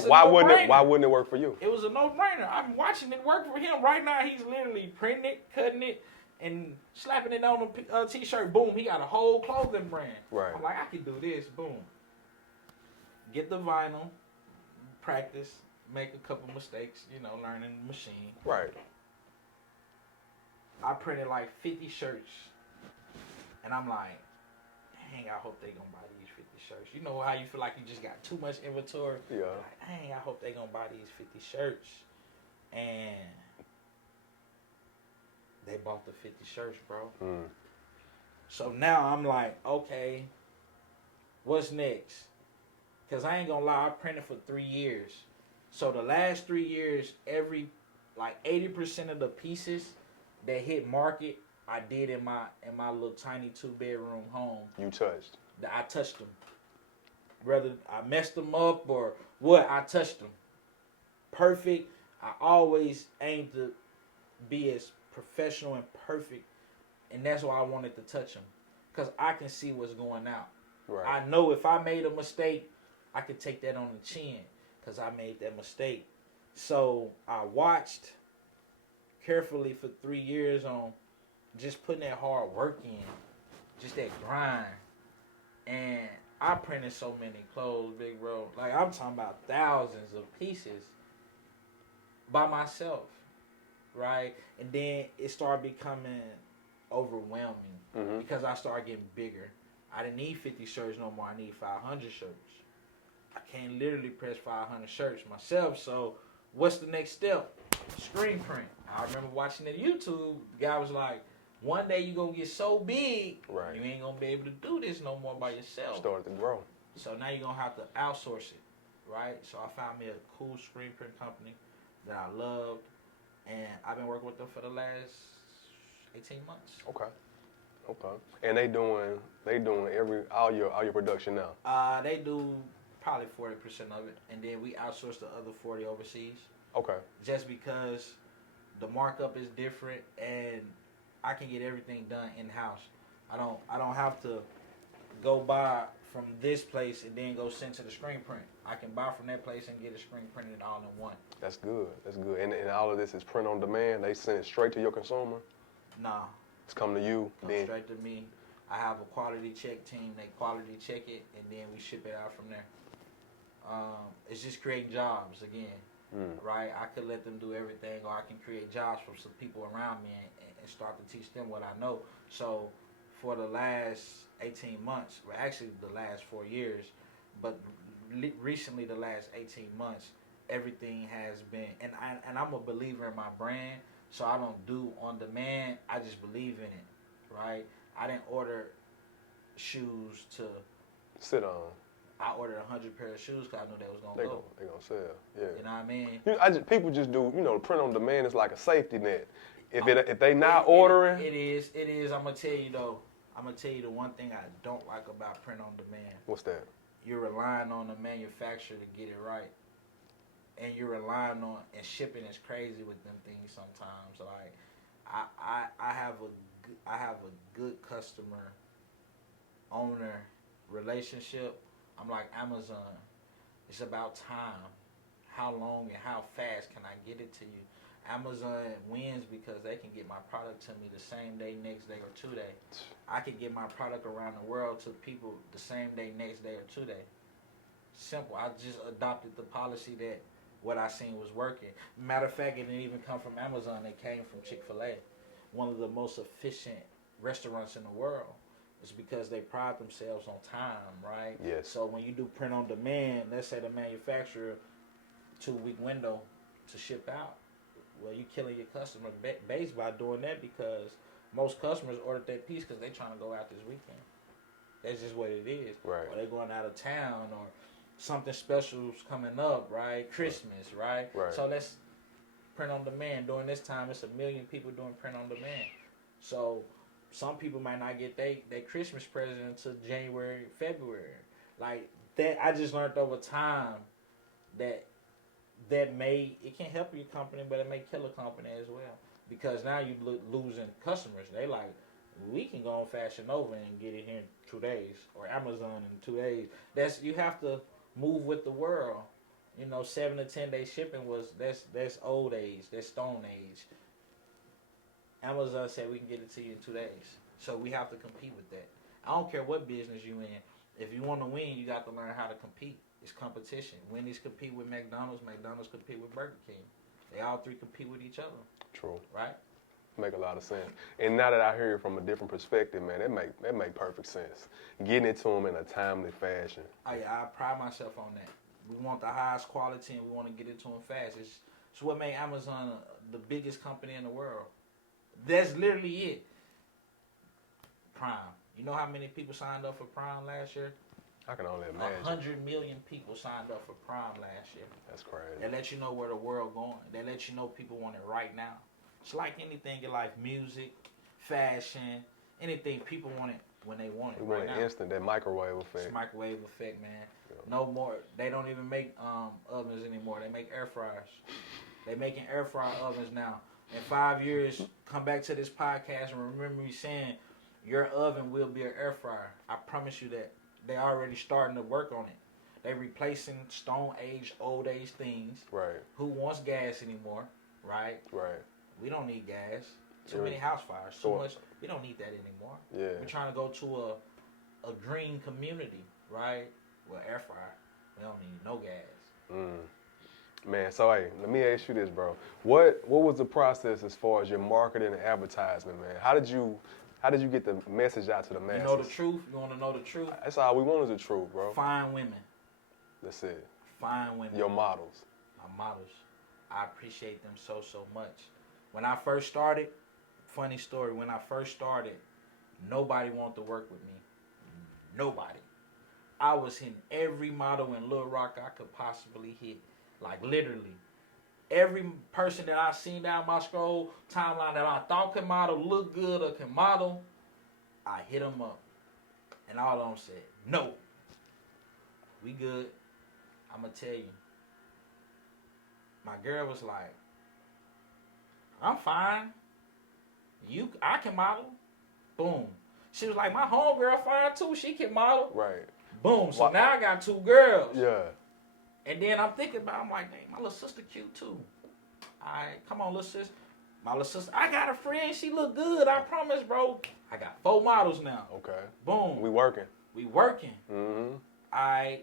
wouldn't it work for you? It was a no-brainer. I'm watching it work for him. Right now, he's literally printing it, cutting it, and slapping it on a T-shirt. Boom, he got a whole clothing brand. Right. I'm like, I can do this. Boom. Get the vinyl, practice, make a couple mistakes, learning the machine. Right. I printed like 50 shirts, and I'm like, dang, I hope they gonna buy these 50 shirts. You know how you feel like you just got too much inventory? Yeah. Like, dang, I hope they gonna buy these 50 shirts. And they bought the 50 shirts, bro. Mm. So now I'm like, okay, what's next? Because I ain't gonna lie, I printed for 3 years. So the last 3 years, 80% of the pieces that hit market, I did in my little tiny 2-bedroom home. You touched. I touched them. Whether I messed them up or what, I touched them. Perfect. I always aim to be as professional and perfect, and that's why I wanted to touch them, because I can see what's going out. Right. I know if I made a mistake, I could take that on the chin, because I made that mistake. So I watched carefully for 3 years on just putting that hard work in, just that grind. And I printed so many clothes, big bro. Like, I'm talking about thousands of pieces by myself, right? And then it started becoming overwhelming because I started getting bigger. I didn't need 50 shirts no more. I need 500 shirts. I can't literally press 500 shirts myself. So what's the next step? Screen print. I remember watching it on YouTube. The guy was like, one day you gonna get so big, Right. you ain't gonna be able to do this no more by yourself. Started to grow. So now you're gonna have to outsource it, right? So I found me a cool screen print company that I loved, and I've been working with them for the last 18 months. Okay. And they doing all your production now. They do probably 40% of it, and then we outsource the other 40 overseas. Okay. Just because the markup is different, and I can get everything done in house. I don't have to go buy from this place and then go send to the screen print. I can buy from that place and get a screen printed all in one. That's good. And all of this is print on demand. They send it straight to your consumer. Nah. It's come to you. Come then straight to me. I have a quality check team. They quality check it, and then we ship it out from there. It's just creating jobs again, right? I could let them do everything, or I can create jobs for some people around me and start to teach them what I know. So for the last 18 months, well, actually the last 4 years, but recently the last 18 months, everything has been, and I'm a believer in my brand, so I don't do on demand. I just believe in it, right? I didn't order shoes to sit on. I ordered 100 pair of shoes because I knew they was gonna go. They gonna sell. Yeah. You know what I mean? People just do. Print on demand is like a safety net. If they not ordering, it is. I'm gonna tell you though. I'm gonna tell you the one thing I don't like about print on demand. What's that? You're relying on the manufacturer to get it right, and you're relying on, and shipping is crazy with them things sometimes. Like I have a good customer owner relationship. I'm like Amazon. It's about time. How long and how fast can I get it to you? Amazon wins because they can get my product to me the same day, next day, or 2 day. I can get my product around the world to people the same day, next day, or 2 day. Simple. I just adopted the policy that what I seen was working. Matter of fact, it didn't even come from Amazon. It came from Chick-fil-A, one of the most efficient restaurants in the world. It's because they pride themselves on time, right? Yes. So when you do print on demand, let's say the manufacturer 2-week window to ship out. Well, you're killing your customer base by doing that because most customers ordered that piece because they're trying to go out this weekend. That's just what it is. Right. Or they're going out of town, or something special's coming up, right? Christmas, right? Right. So let's print on demand. During this time, it's 1 million people doing print on demand. So some people might not get their Christmas present until January, February. Like that, I just learned over time that it can help your company, but it may kill a company as well. Because now you losing customers. They like, we can go on Fashion Nova and get it here in 2 days, or Amazon in 2 days. You have to move with the world. 7 to 10 day shipping that's old age, that's stone age. Amazon said we can get it to you in 2 days. So we have to compete with that. I don't care what business you in. If you want to win, you got to learn how to compete. It's competition. Wendy's compete with McDonald's. McDonald's compete with Burger King. They all three compete with each other. True. Right? Make a lot of sense. And now that I hear it from a different perspective, man, that make perfect sense. Getting it to them in a timely fashion. Oh yeah, I pride myself on that. We want the highest quality and we want to get it to them fast. It's what made Amazon the biggest company in the world. That's literally it. Prime. You know how many people signed up for Prime last year? I can only imagine. 100 million people signed up for Prime last year. That's crazy. They let you know where the world going. They let you know people want it right now. It's like anything in life, music, fashion, anything. People want it when they want it. We right want now. it instant, that microwave effect. It's microwave effect, man. Yeah. No more. They don't even make ovens anymore. They make air fryers. They making air fryer ovens now. In 5 years, come back to this podcast and remember me saying your oven will be an air fryer. I promise you that. They already starting to work on it. They replacing stone age, old age things. Right. Who wants gas anymore? Right. Right. We don't need gas. Too Yeah. many house fires. Too much. We don't need that anymore. Yeah. We're trying to go to a green community, right? Well, air fryer. We don't need no gas. Man, so hey, let me ask you this, bro. What was the process as far as your marketing and advertisement, man? How did you How did you get the message out to the masses? You know the truth? You want to know the truth? That's all we want is the truth, bro. Fine women. That's it. Fine women. Your models. My models. I appreciate them so much. When I first started, funny story, when I first started, nobody wanted to work with me. Nobody. I was hitting every model in Little Rock I could possibly hit. Like literally. Every person that I seen down my scroll timeline that I thought could model, look good, or can model, I hit them up. And all of them said, no. We good. I'm going to tell you. My girl was like, I'm fine. I can model. Boom. She was like, my homegirl fine too. She can model. Right. Boom. So now I got 2 girls. Yeah. And then I'm thinking about, I'm like, dang, my little sister cute too. All right, come on, little sis. My little sister, I got a friend. She look good. I promise, bro. I got 4 models now. Okay. Boom. We working. Mm-hmm. I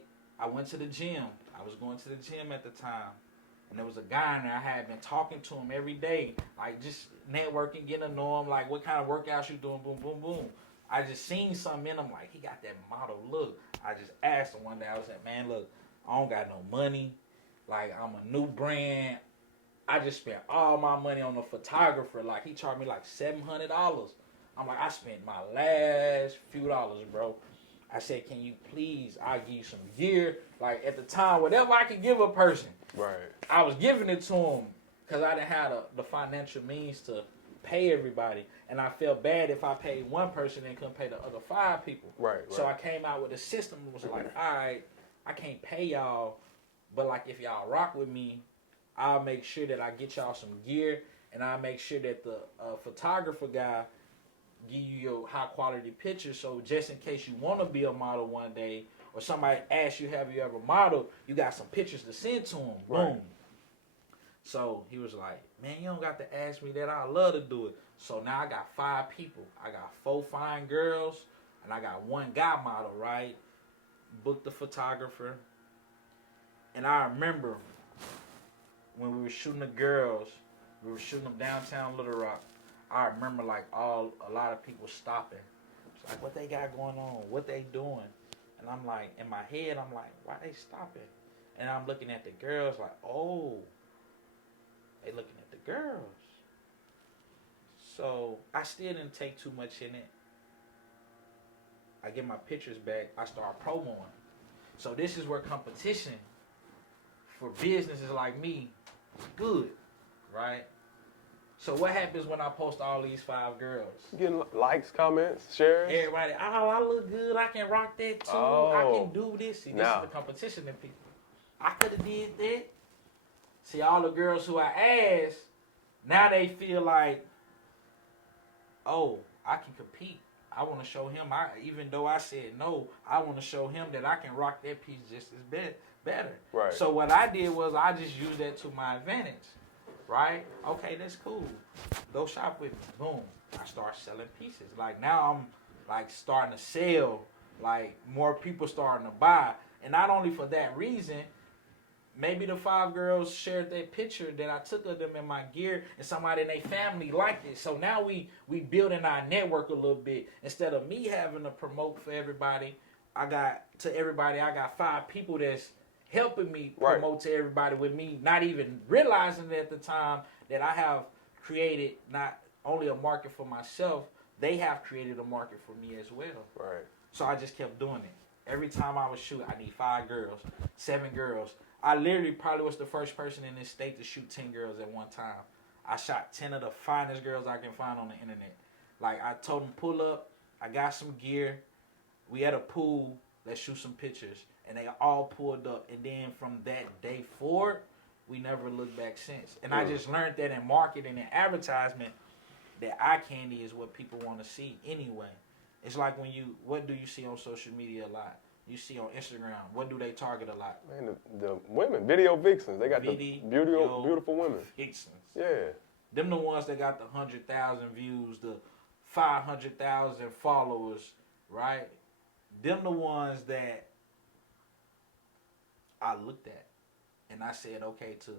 went to the gym. I was going to the gym at the time. And there was a guy in there. I had been talking to him every day. Like, just networking, getting to know him. Like, what kind of workouts you doing? Boom, boom, boom. I just seen something in him. Like, he got that model look. I just asked him one day. I was like, man, look, I don't got no money. Like, I'm a new brand. I just spent all my money on a photographer. Like, he charged me like $700. I'm like, I spent my last few dollars, bro. I said, can you please, I'll give you some gear. Like, at the time, whatever I could give a person. Right. I was giving it to him because I didn't have the financial means to pay everybody. And I felt bad if I paid one person and couldn't pay the other 5 people. Right. So I came out with a system that was like, all right, I can't pay y'all, but like if y'all rock with me, I'll make sure that I get y'all some gear, and I'll make sure that the photographer guy give you your high quality pictures. So just in case you want to be a model one day, or somebody asks you, have you ever modeled, you got some pictures to send to them. Right. Boom. So he was like, man, you don't got to ask me that. I love to do it. So now I got 5 people. I got 4 fine girls, and I got 1 guy model, right? Booked the photographer. And I remember when we were shooting the girls, we were shooting them downtown Little Rock. I remember like a lot of people stopping. It's like, what they got going on? What they doing? And I'm like, in my head, I'm like, why they stopping? And I'm looking at the girls like, oh, they looking at the girls. So I still didn't take too much in it. I get my pictures back. I start promoing. So this is where competition for businesses like me is good, right? So what happens when I post all these 5 girls? Getting likes, comments, shares. Everybody, oh, I look good. I can rock that too. I can do this. See, this is the competition in people. I could have did that. See, all the girls who I asked, now they feel like, oh, I can compete. I want to show him, even though I said no, I want to show him that I can rock that piece just as better. Right. So what I did was I just used that to my advantage. Right? Okay, that's cool. Go shop with me. Boom. I start selling pieces. Like now I'm like starting to sell. Like more people starting to buy. And not only for that reason, maybe the 5 girls shared that picture that I took of them in my gear, and somebody in their family liked it. So now we building our network a little bit. Instead of me having to promote for everybody, I got 5 people that's helping me promote to everybody with me, not even realizing at the time that I have created not only a market for myself, they have created a market for me as well. Right. So I just kept doing it. Every time I would shoot, I need 5 girls, 7 girls. I literally probably was the first person in this state to shoot 10 girls at one time. I shot 10 of the finest girls I can find on the internet. Like I told them, pull up, I got some gear, we at a pool, let's shoot some pictures. And they all pulled up. And then from that day forward, we never looked back since. And I just learned that in marketing and advertisement, that eye candy is what people want to see anyway. It's like what do you see on social media a lot? You see on Instagram, what do they target a lot? Man, the women, video vixens. They got the beautiful women. Vixens. Yeah. Them the ones that got the 100,000 views, the 500,000 followers, right? Them the ones that I looked at, and I said, okay, to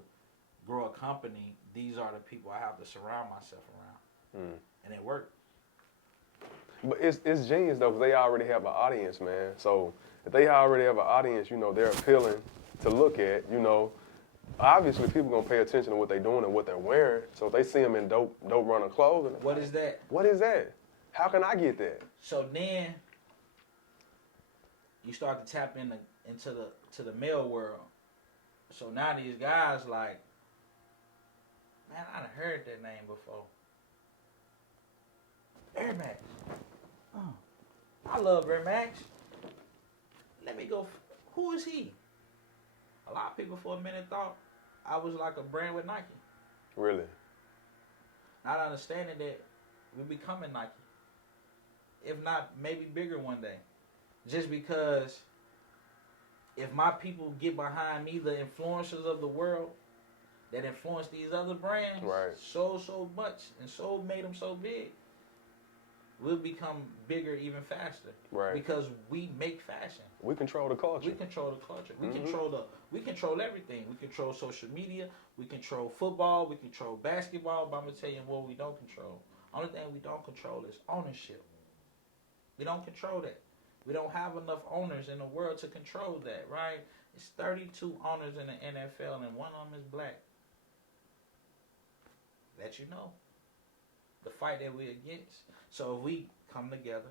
grow a company, these are the people I have to surround myself around. And it worked. But it's genius though, 'cause they already have an audience, man. So if they already have an audience, they're appealing to look at. Obviously people gonna pay attention to what they're doing and what they're wearing. So if they see them in Dope Runna Clothing, What is that? What is that? How can I get that? So then you start to tap into the male world. So now these guys like, man, I done heard that name before. Air Max. Oh, I love Air Max. Let me go. Who is he? A lot of people for a minute thought I was like a brand with Nike. Really? Not understanding that we're becoming Nike. If not, maybe bigger one day. Just because if my people get behind me, the influencers of the world that influence these other brands Right. so much and so made them so big, we'll become bigger even faster. Right. Because we make fashion. We control the culture. We control the culture. We Mhm. we control everything. We control social media. We control football. We control basketball. But I'm gonna tell you what we don't control. Only thing we don't control is ownership. We don't control that. We don't have enough owners in the world to control that, right? It's 32 owners in the NFL and one of them is black. Let you know the fight that we're against. So if we come together,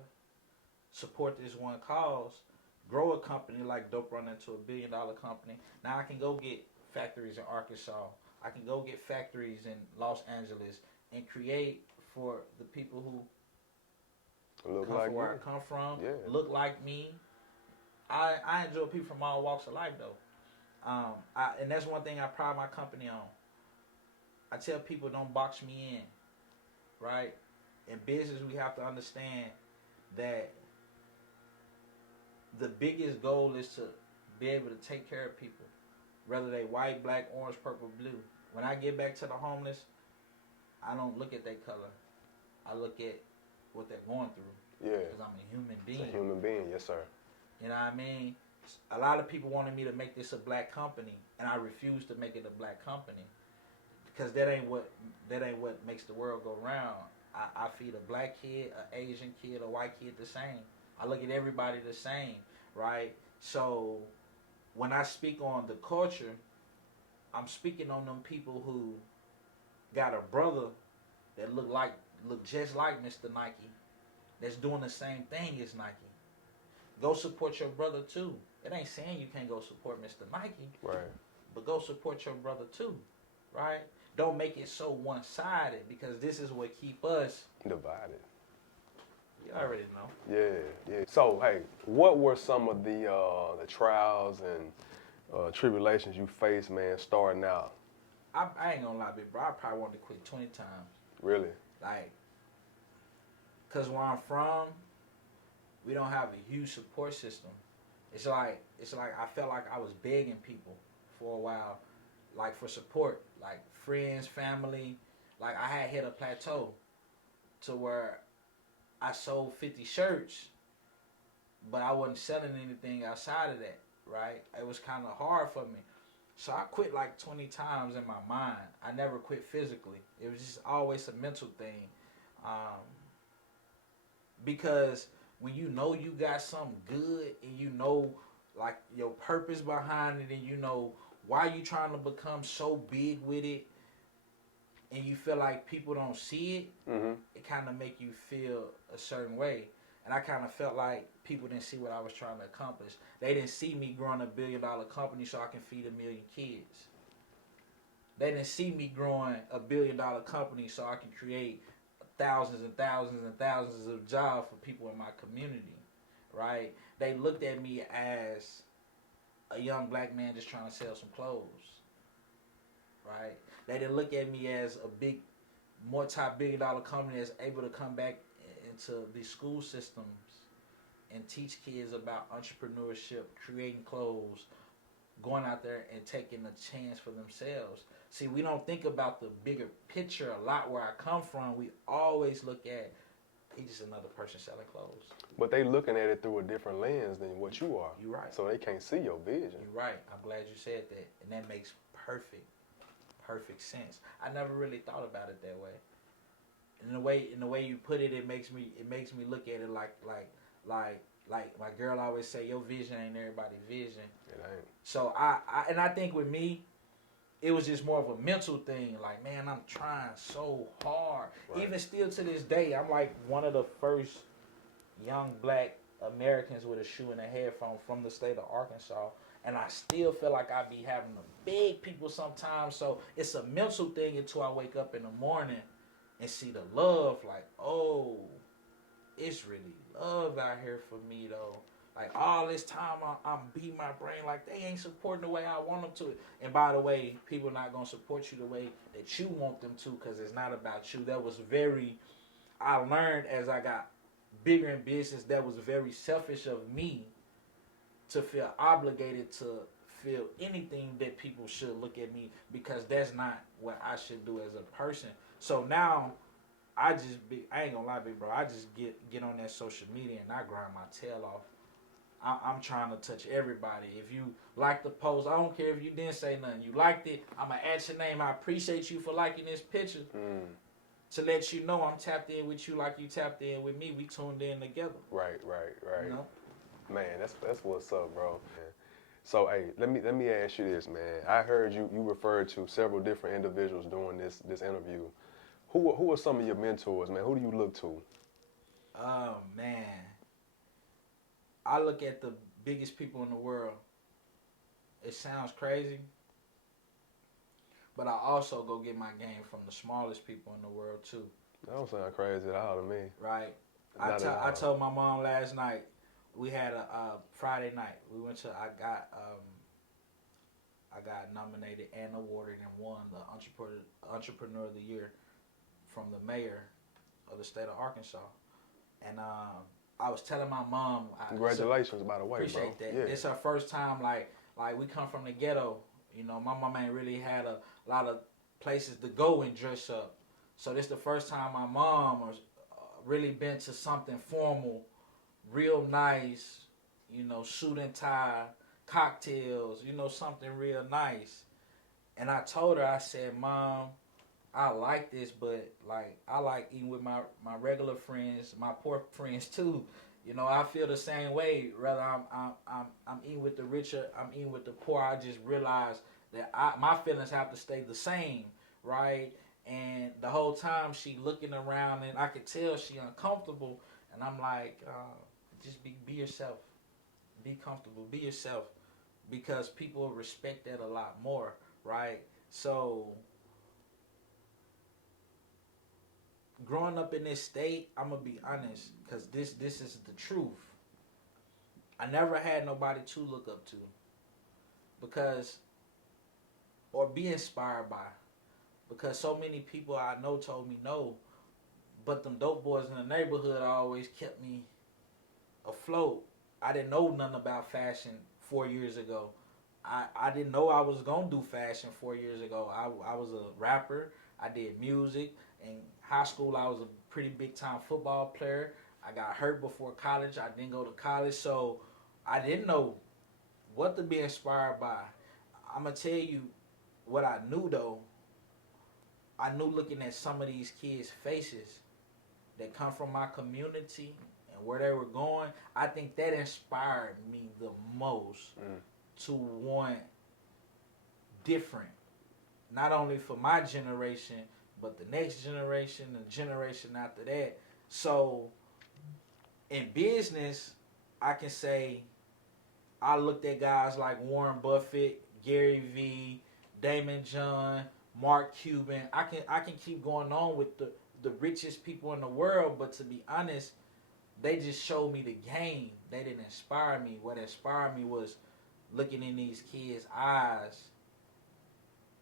support this one cause, grow a company like Dope Runna into $1 billion company. Now I can go get factories in Arkansas. I can go get factories in Los Angeles and create for the people who Look come like from where I you. come from, Yeah. look like me. I enjoy people from all walks of life though. And that's one thing I pride my company on. I tell people don't box me in, right? In business, we have to understand that the biggest goal is to be able to take care of people, whether they white, black, orange, purple, blue. When I get back to the homeless, I don't look at their color. I look at what they're going through. Yeah. Because I'm a human being. It's a human being, yes, sir. You know what I mean? A lot of people wanted me to make this a black company, and I refuse to make it a black company because that ain't what makes the world go round. I feed a black kid, an Asian kid, a white kid the same. I look at everybody the same, right? So when I speak on the culture, I'm speaking on them people who got a brother that look just like Mr. Nike, that's doing the same thing as Nike. Go support your brother too. It ain't saying you can't go support Mr. Nike, Right. but go support your brother too, right? Don't make it so one-sided because this is what keep us Divided. You already know. Yeah. So, hey, what were some of the trials and tribulations you faced, man, starting out? I ain't gonna lie, big bro. I probably wanted to quit 20 times. Really? Like, cause where I'm from, we don't have a huge support system. It's like I felt like I was begging people for a while, like for support, like friends, family. Like I had hit a plateau to where I sold 50 shirts, but I wasn't selling anything outside of that, right? It was kind of hard for me. So I quit like 20 times in my mind. I never quit physically. It was just always a mental thing. Because when you know you got something good and you know like your purpose behind it and you know why you trying to become so big with it and you feel like people don't see it, it kind of make you feel a certain way. And I kind of felt like people didn't see what I was trying to accomplish. They didn't see me growing $1 billion company so I can feed 1 million kids. They didn't see me growing $1 billion company so I can create thousands and thousands and thousands of jobs for people in my community, right? They looked at me as a young black man just trying to sell some clothes, right? They didn't look at me as a big, multi-billion-dollar company that's able to come back into the school systems and teach kids about entrepreneurship, creating clothes, going out there and taking a chance for themselves. See, we don't think about the bigger picture a lot where I come from. We always look at, he's just another person selling clothes. But they looking at it through a different lens than what you are. You're right. So they can't see your vision. You're right. I'm glad you said that. And that makes perfect sense. I never really thought about it that way. in the way you put it, it makes me look at it like my girl always say, your vision ain't everybody's vision. It ain't. So I think with me, it was just more of a mental thing. Like, man, I'm trying so hard. Right. Even still to this day, I'm like one of the first young black Americans with a shoe in a headphone from the state of Arkansas. And I still feel like I be having to beg people sometimes. So it's a mental thing until I wake up in the morning and see the love. Like, oh, it's really love out here for me, though. Like, all this time I'm beating my brain like they ain't supporting the way I want them to. And by the way, people not going to support you the way that you want them to, because it's not about you. That was I learned as I got bigger in business, that was very selfish of me to feel obligated to feel anything that people should look at me, because that's not what I should do as a person. So now I ain't gonna lie, big bro, I just get on that social media and I grind my tail off. I'm trying to touch everybody. If you like the post, I don't care if you didn't say nothing. You liked it, I'm going to add your name. I appreciate you for liking this picture. To let you know I'm tapped in with you like you tapped in with me. We tuned in together. Right. You know? Man, that's what's up, bro. So, hey, let me ask you this, man. I heard you referred to several different individuals during this interview. Who are some of your mentors, man? Who do you look to? Oh, man. I look at the biggest people in the world. It sounds crazy, but I also go get my game from the smallest people in the world too. That don't sound crazy at all to me. Right. I told my mom last night, we had a Friday night. We went to I got nominated and awarded and won the Entrepreneur of the Year from the mayor of the state of Arkansas. And I was telling my mom, congratulations, by the way, appreciate bro. that. Yeah. It's her first time, like we come from the ghetto. You know, my mom ain't really had a lot of places to go and dress up. So this the first time my mom has really been to something formal, real nice, you know, suit and tie, cocktails, you know, something real nice. And I told her, I said, Mom, I like this, but like I like eating with my regular friends, my poor friends too. You know, I feel the same way. Whether I'm eating with the richer, I'm eating with the poor. I just realized that my feelings have to stay the same, right? And the whole time she looking around, and I could tell she uncomfortable. And I'm like, just be yourself, be comfortable, be yourself, because people respect that a lot more, right? So growing up in this state, I'm gonna be honest, because this is the truth. I never had nobody to look up to, or be inspired by, because so many people I know told me no, but them dope boys in the neighborhood always kept me afloat. I didn't know nothing about fashion 4 years ago. I didn't know I was gonna do fashion 4 years ago. I was a rapper. I did music. In high school, I was a pretty big time football player. I got hurt before college. I didn't go to college, so I didn't know what to be inspired by. I'm gonna tell you what I knew though. I knew looking at some of these kids' faces that come from my community and where they were going, I think that inspired me the most to want different. Not only for my generation, but the next generation, the generation after that. So in business, I can say I looked at guys like Warren Buffett, Gary Vee, Damon John, Mark Cuban. I can keep going on with the richest people in the world, but to be honest, they just showed me the game. They didn't inspire me. What inspired me was looking in these kids' eyes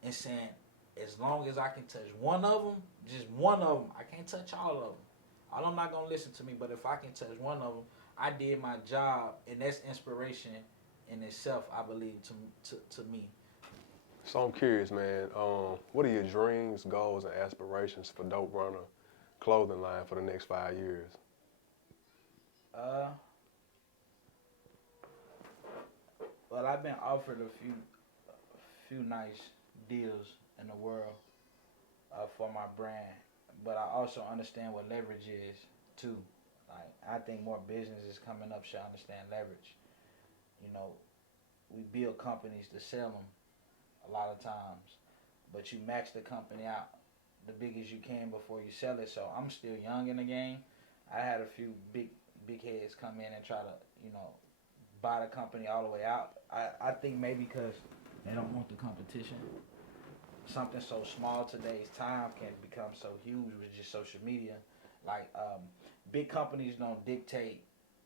and saying, as long as I can touch one of them, just one of them, I can't touch all of them. All of them not going to listen to me, but if I can touch one of them, I did my job, and that's inspiration in itself, I believe, to me. So I'm curious, man, what are your dreams, goals, and aspirations for Dope Runna Clothing line for the next 5 years? Well, I've been offered a few nice deals in the world for my brand. but I also understand what leverage is too. Like I think more businesses coming up should understand leverage. You know, we build companies to sell them a lot of times, but you max the company out the big as you can before you sell it. So I'm still young in the game. I had a few big heads come in and try to, you know, buy the company all the way out. I think maybe because they don't want the competition. Something so small today's time can become so huge with just social media. Like big companies don't dictate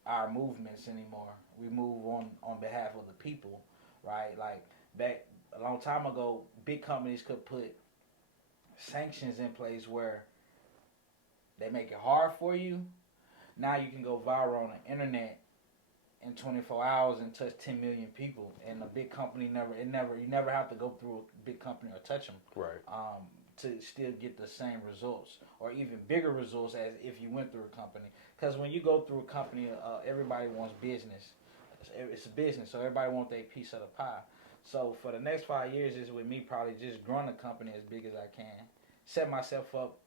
our movements anymore. We move on behalf of the people, right? Like back a long time ago, big companies could put sanctions in place where they make it hard for you. Now you can go viral on the internet in 24 hours and touch 10 million people, and a big company you never have to go through a big company or touch them, Right. to still get the same results or even bigger results as if you went through a company. Because when you go through a company, everybody wants business. It's a business, so everybody wants their piece of the pie. So for the next 5 years is with me probably just growing the company as big as I can, set myself up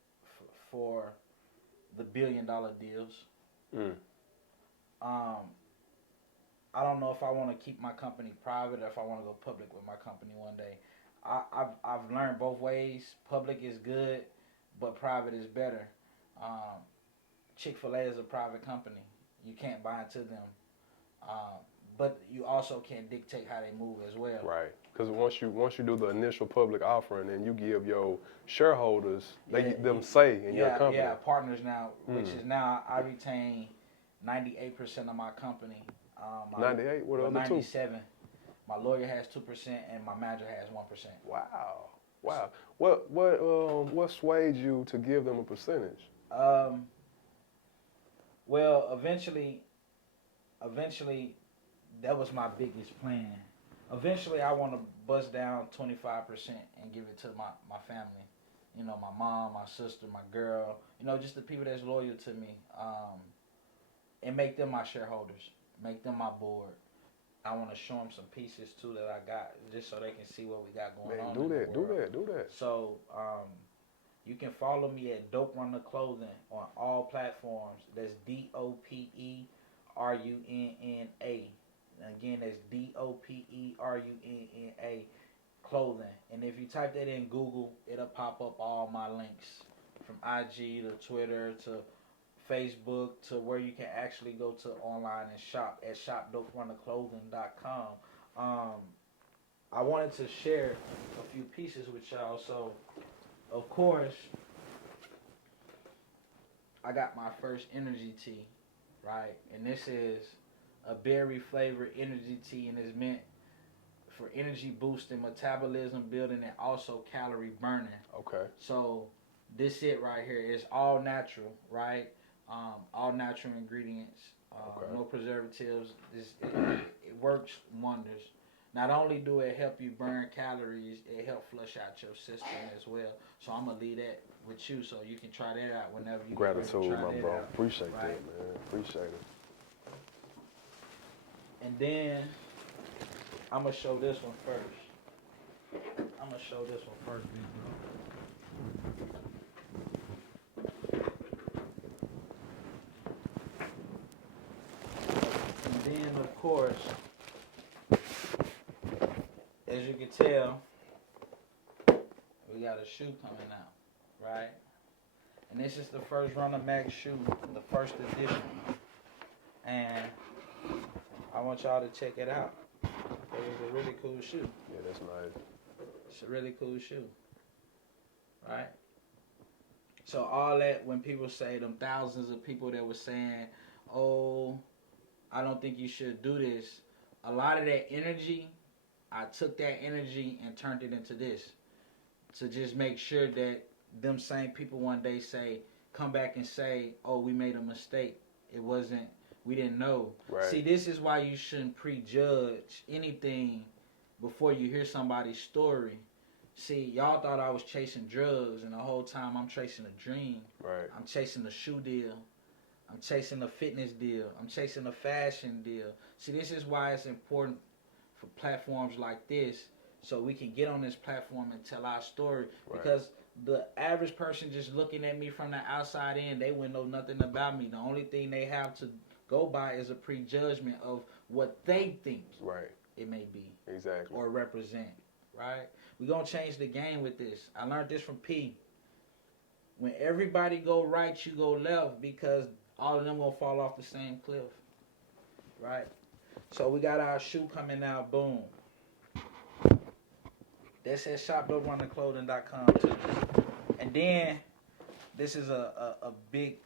for the $1 billion deals. Mm. I don't know if I want to keep my company private or if I want to go public with my company one day. I've learned both ways. Public is good, but private is better. Chick-fil-A is a private company. You can't buy into them. But you also can't dictate how they move as well. Right. Because once you do the initial public offering and you give your shareholders them say in your company. Yeah, partners now, which is now I retain 98% of my company. 98? What are the other 97. My lawyer has 2% and my manager has 1%. Wow. What swayed you to give them a percentage? Well, eventually, that was my biggest plan. Eventually, I want to bust down 25% and give it to my family. You know, my mom, my sister, my girl. You know, just the people that's loyal to me. And make them my shareholders. Make them my board. I want to show them some pieces too that I got, just so they can see what we got going on. Do that. So, you can follow me at Dope Runna Clothing on all platforms. That's DOPERUNNA. Again, that's DOPERUNNA Clothing. And if you type that in Google, it'll pop up all my links from IG to Twitter to Facebook to where you can actually go to online and shop at shopdoperunnaclothing.com. I wanted to share a few pieces with y'all. So, of course, I got my first energy tea, right? And this is a berry flavored energy tea, and it's meant for energy boosting, metabolism building, and also calorie burning. Okay. So this it right here is all natural, right? All natural ingredients, no preservatives. It works wonders. Not only do it help you burn calories, it help flush out your system as well. So I'm gonna leave that with you, so you can try that out whenever you Gratitude, try my that bro. out, Appreciate right? that, man. Appreciate it. And then I'm gonna show this one first. big bro. And then, of course, as you can tell, we got a shoe coming out, right? And this is the first Runna Max shoe, the first edition. And I want y'all to check it out. It was a really cool shoe. Yeah, that's nice. It's a really cool shoe, right? So all that, when people say, them thousands of people that were saying, oh, I don't think you should do this. A lot of that energy, I took that energy and turned it into this. To just make sure that them same people one day come back and say, oh, we made a mistake. It wasn't, we didn't know. Right. See, this is why you shouldn't prejudge anything before you hear somebody's story. See, y'all thought I was chasing drugs, and the whole time I'm chasing a dream. Right. I'm chasing a shoe deal. I'm chasing a fitness deal. I'm chasing a fashion deal. See, this is why it's important for platforms like this, so we can get on this platform and tell our story. Right. Because the average person just looking at me from the outside in, they wouldn't know nothing about me. The only thing they have to go by is a prejudgment of what they think Right. it may be Exactly. or represent, right? We're going to change the game with this. I learned this from P. When everybody go right, you go left, because all of them going to fall off the same cliff, right? So we got our shoe coming out, boom. That's at shop.doperunnerclothing.com too. And then this is a big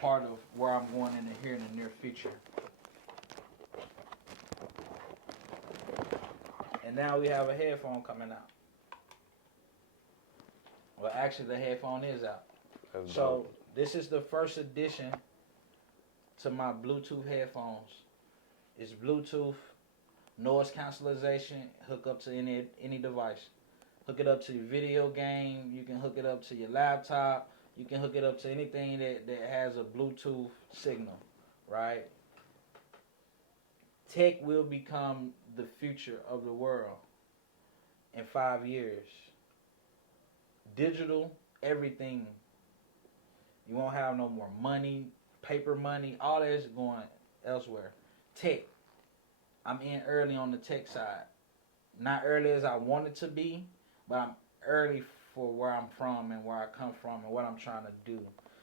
part of where I'm going in here in the near future. And now we have a headphone coming out. Well, actually, the headphone is out. That's So dope. this is the first addition to my Bluetooth headphones. It's Bluetooth, noise cancellation, hook up to any device. Hook it up to your video game. You can hook it up to your laptop. You can hook it up to anything that has a Bluetooth signal, right? Tech will become the future of the world in 5 years. Digital, everything. You won't have no more money, paper money. All that is going elsewhere. Tech. I'm in early on the tech side. Not early as I wanted to be, but I'm early for where I'm from and where I come from and what I'm trying to do.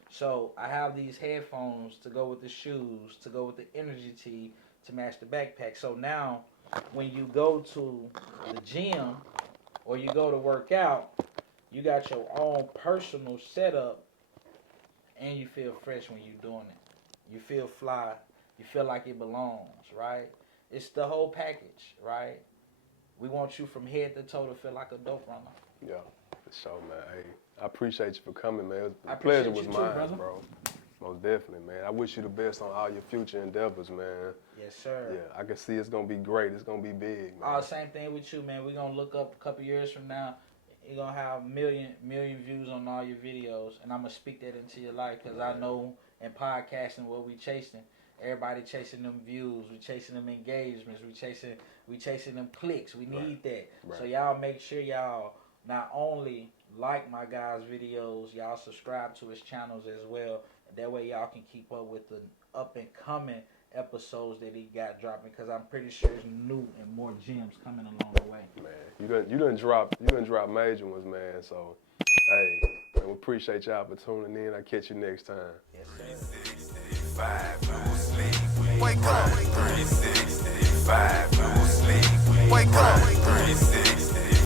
So I have these headphones to go with the shoes, to go with the energy tee, to match the backpack. So now when you go to the gym or you go to work out, you got your own personal setup and you feel fresh when you're doing it. You feel fly. You feel like it belongs, right? It's the whole package, right? We want you from head to toe to feel like a dope runner. Yeah, for sure, man. Hey, I appreciate you for coming, man. I The pleasure appreciate was you too, mine, brother. bro. Most definitely, man. I wish you the best on all your future endeavors, man. Yes, sir. Yeah, I can see it's gonna be great. It's gonna be big, man. Same thing with you, man. We're going to look up a couple years from now. You're going to have million views on all your videos. And I'm going to speak that into your life because I know in podcasting what we chasing. Everybody chasing them views. We chasing them engagements. We chasing them clicks. We need that. Right. So y'all make sure y'all not only like my guy's videos, y'all subscribe to his channels as well. That way y'all can keep up with the up and coming episodes that he got dropping, because I'm pretty sure there's new and more gems coming along the way. Man, you done drop major ones, man. So, hey, man, we appreciate y'all for tuning in. I'll catch you next time. Yes, sir. 365, no sleep. Wake up. 365, no sleep. Wake up. 365.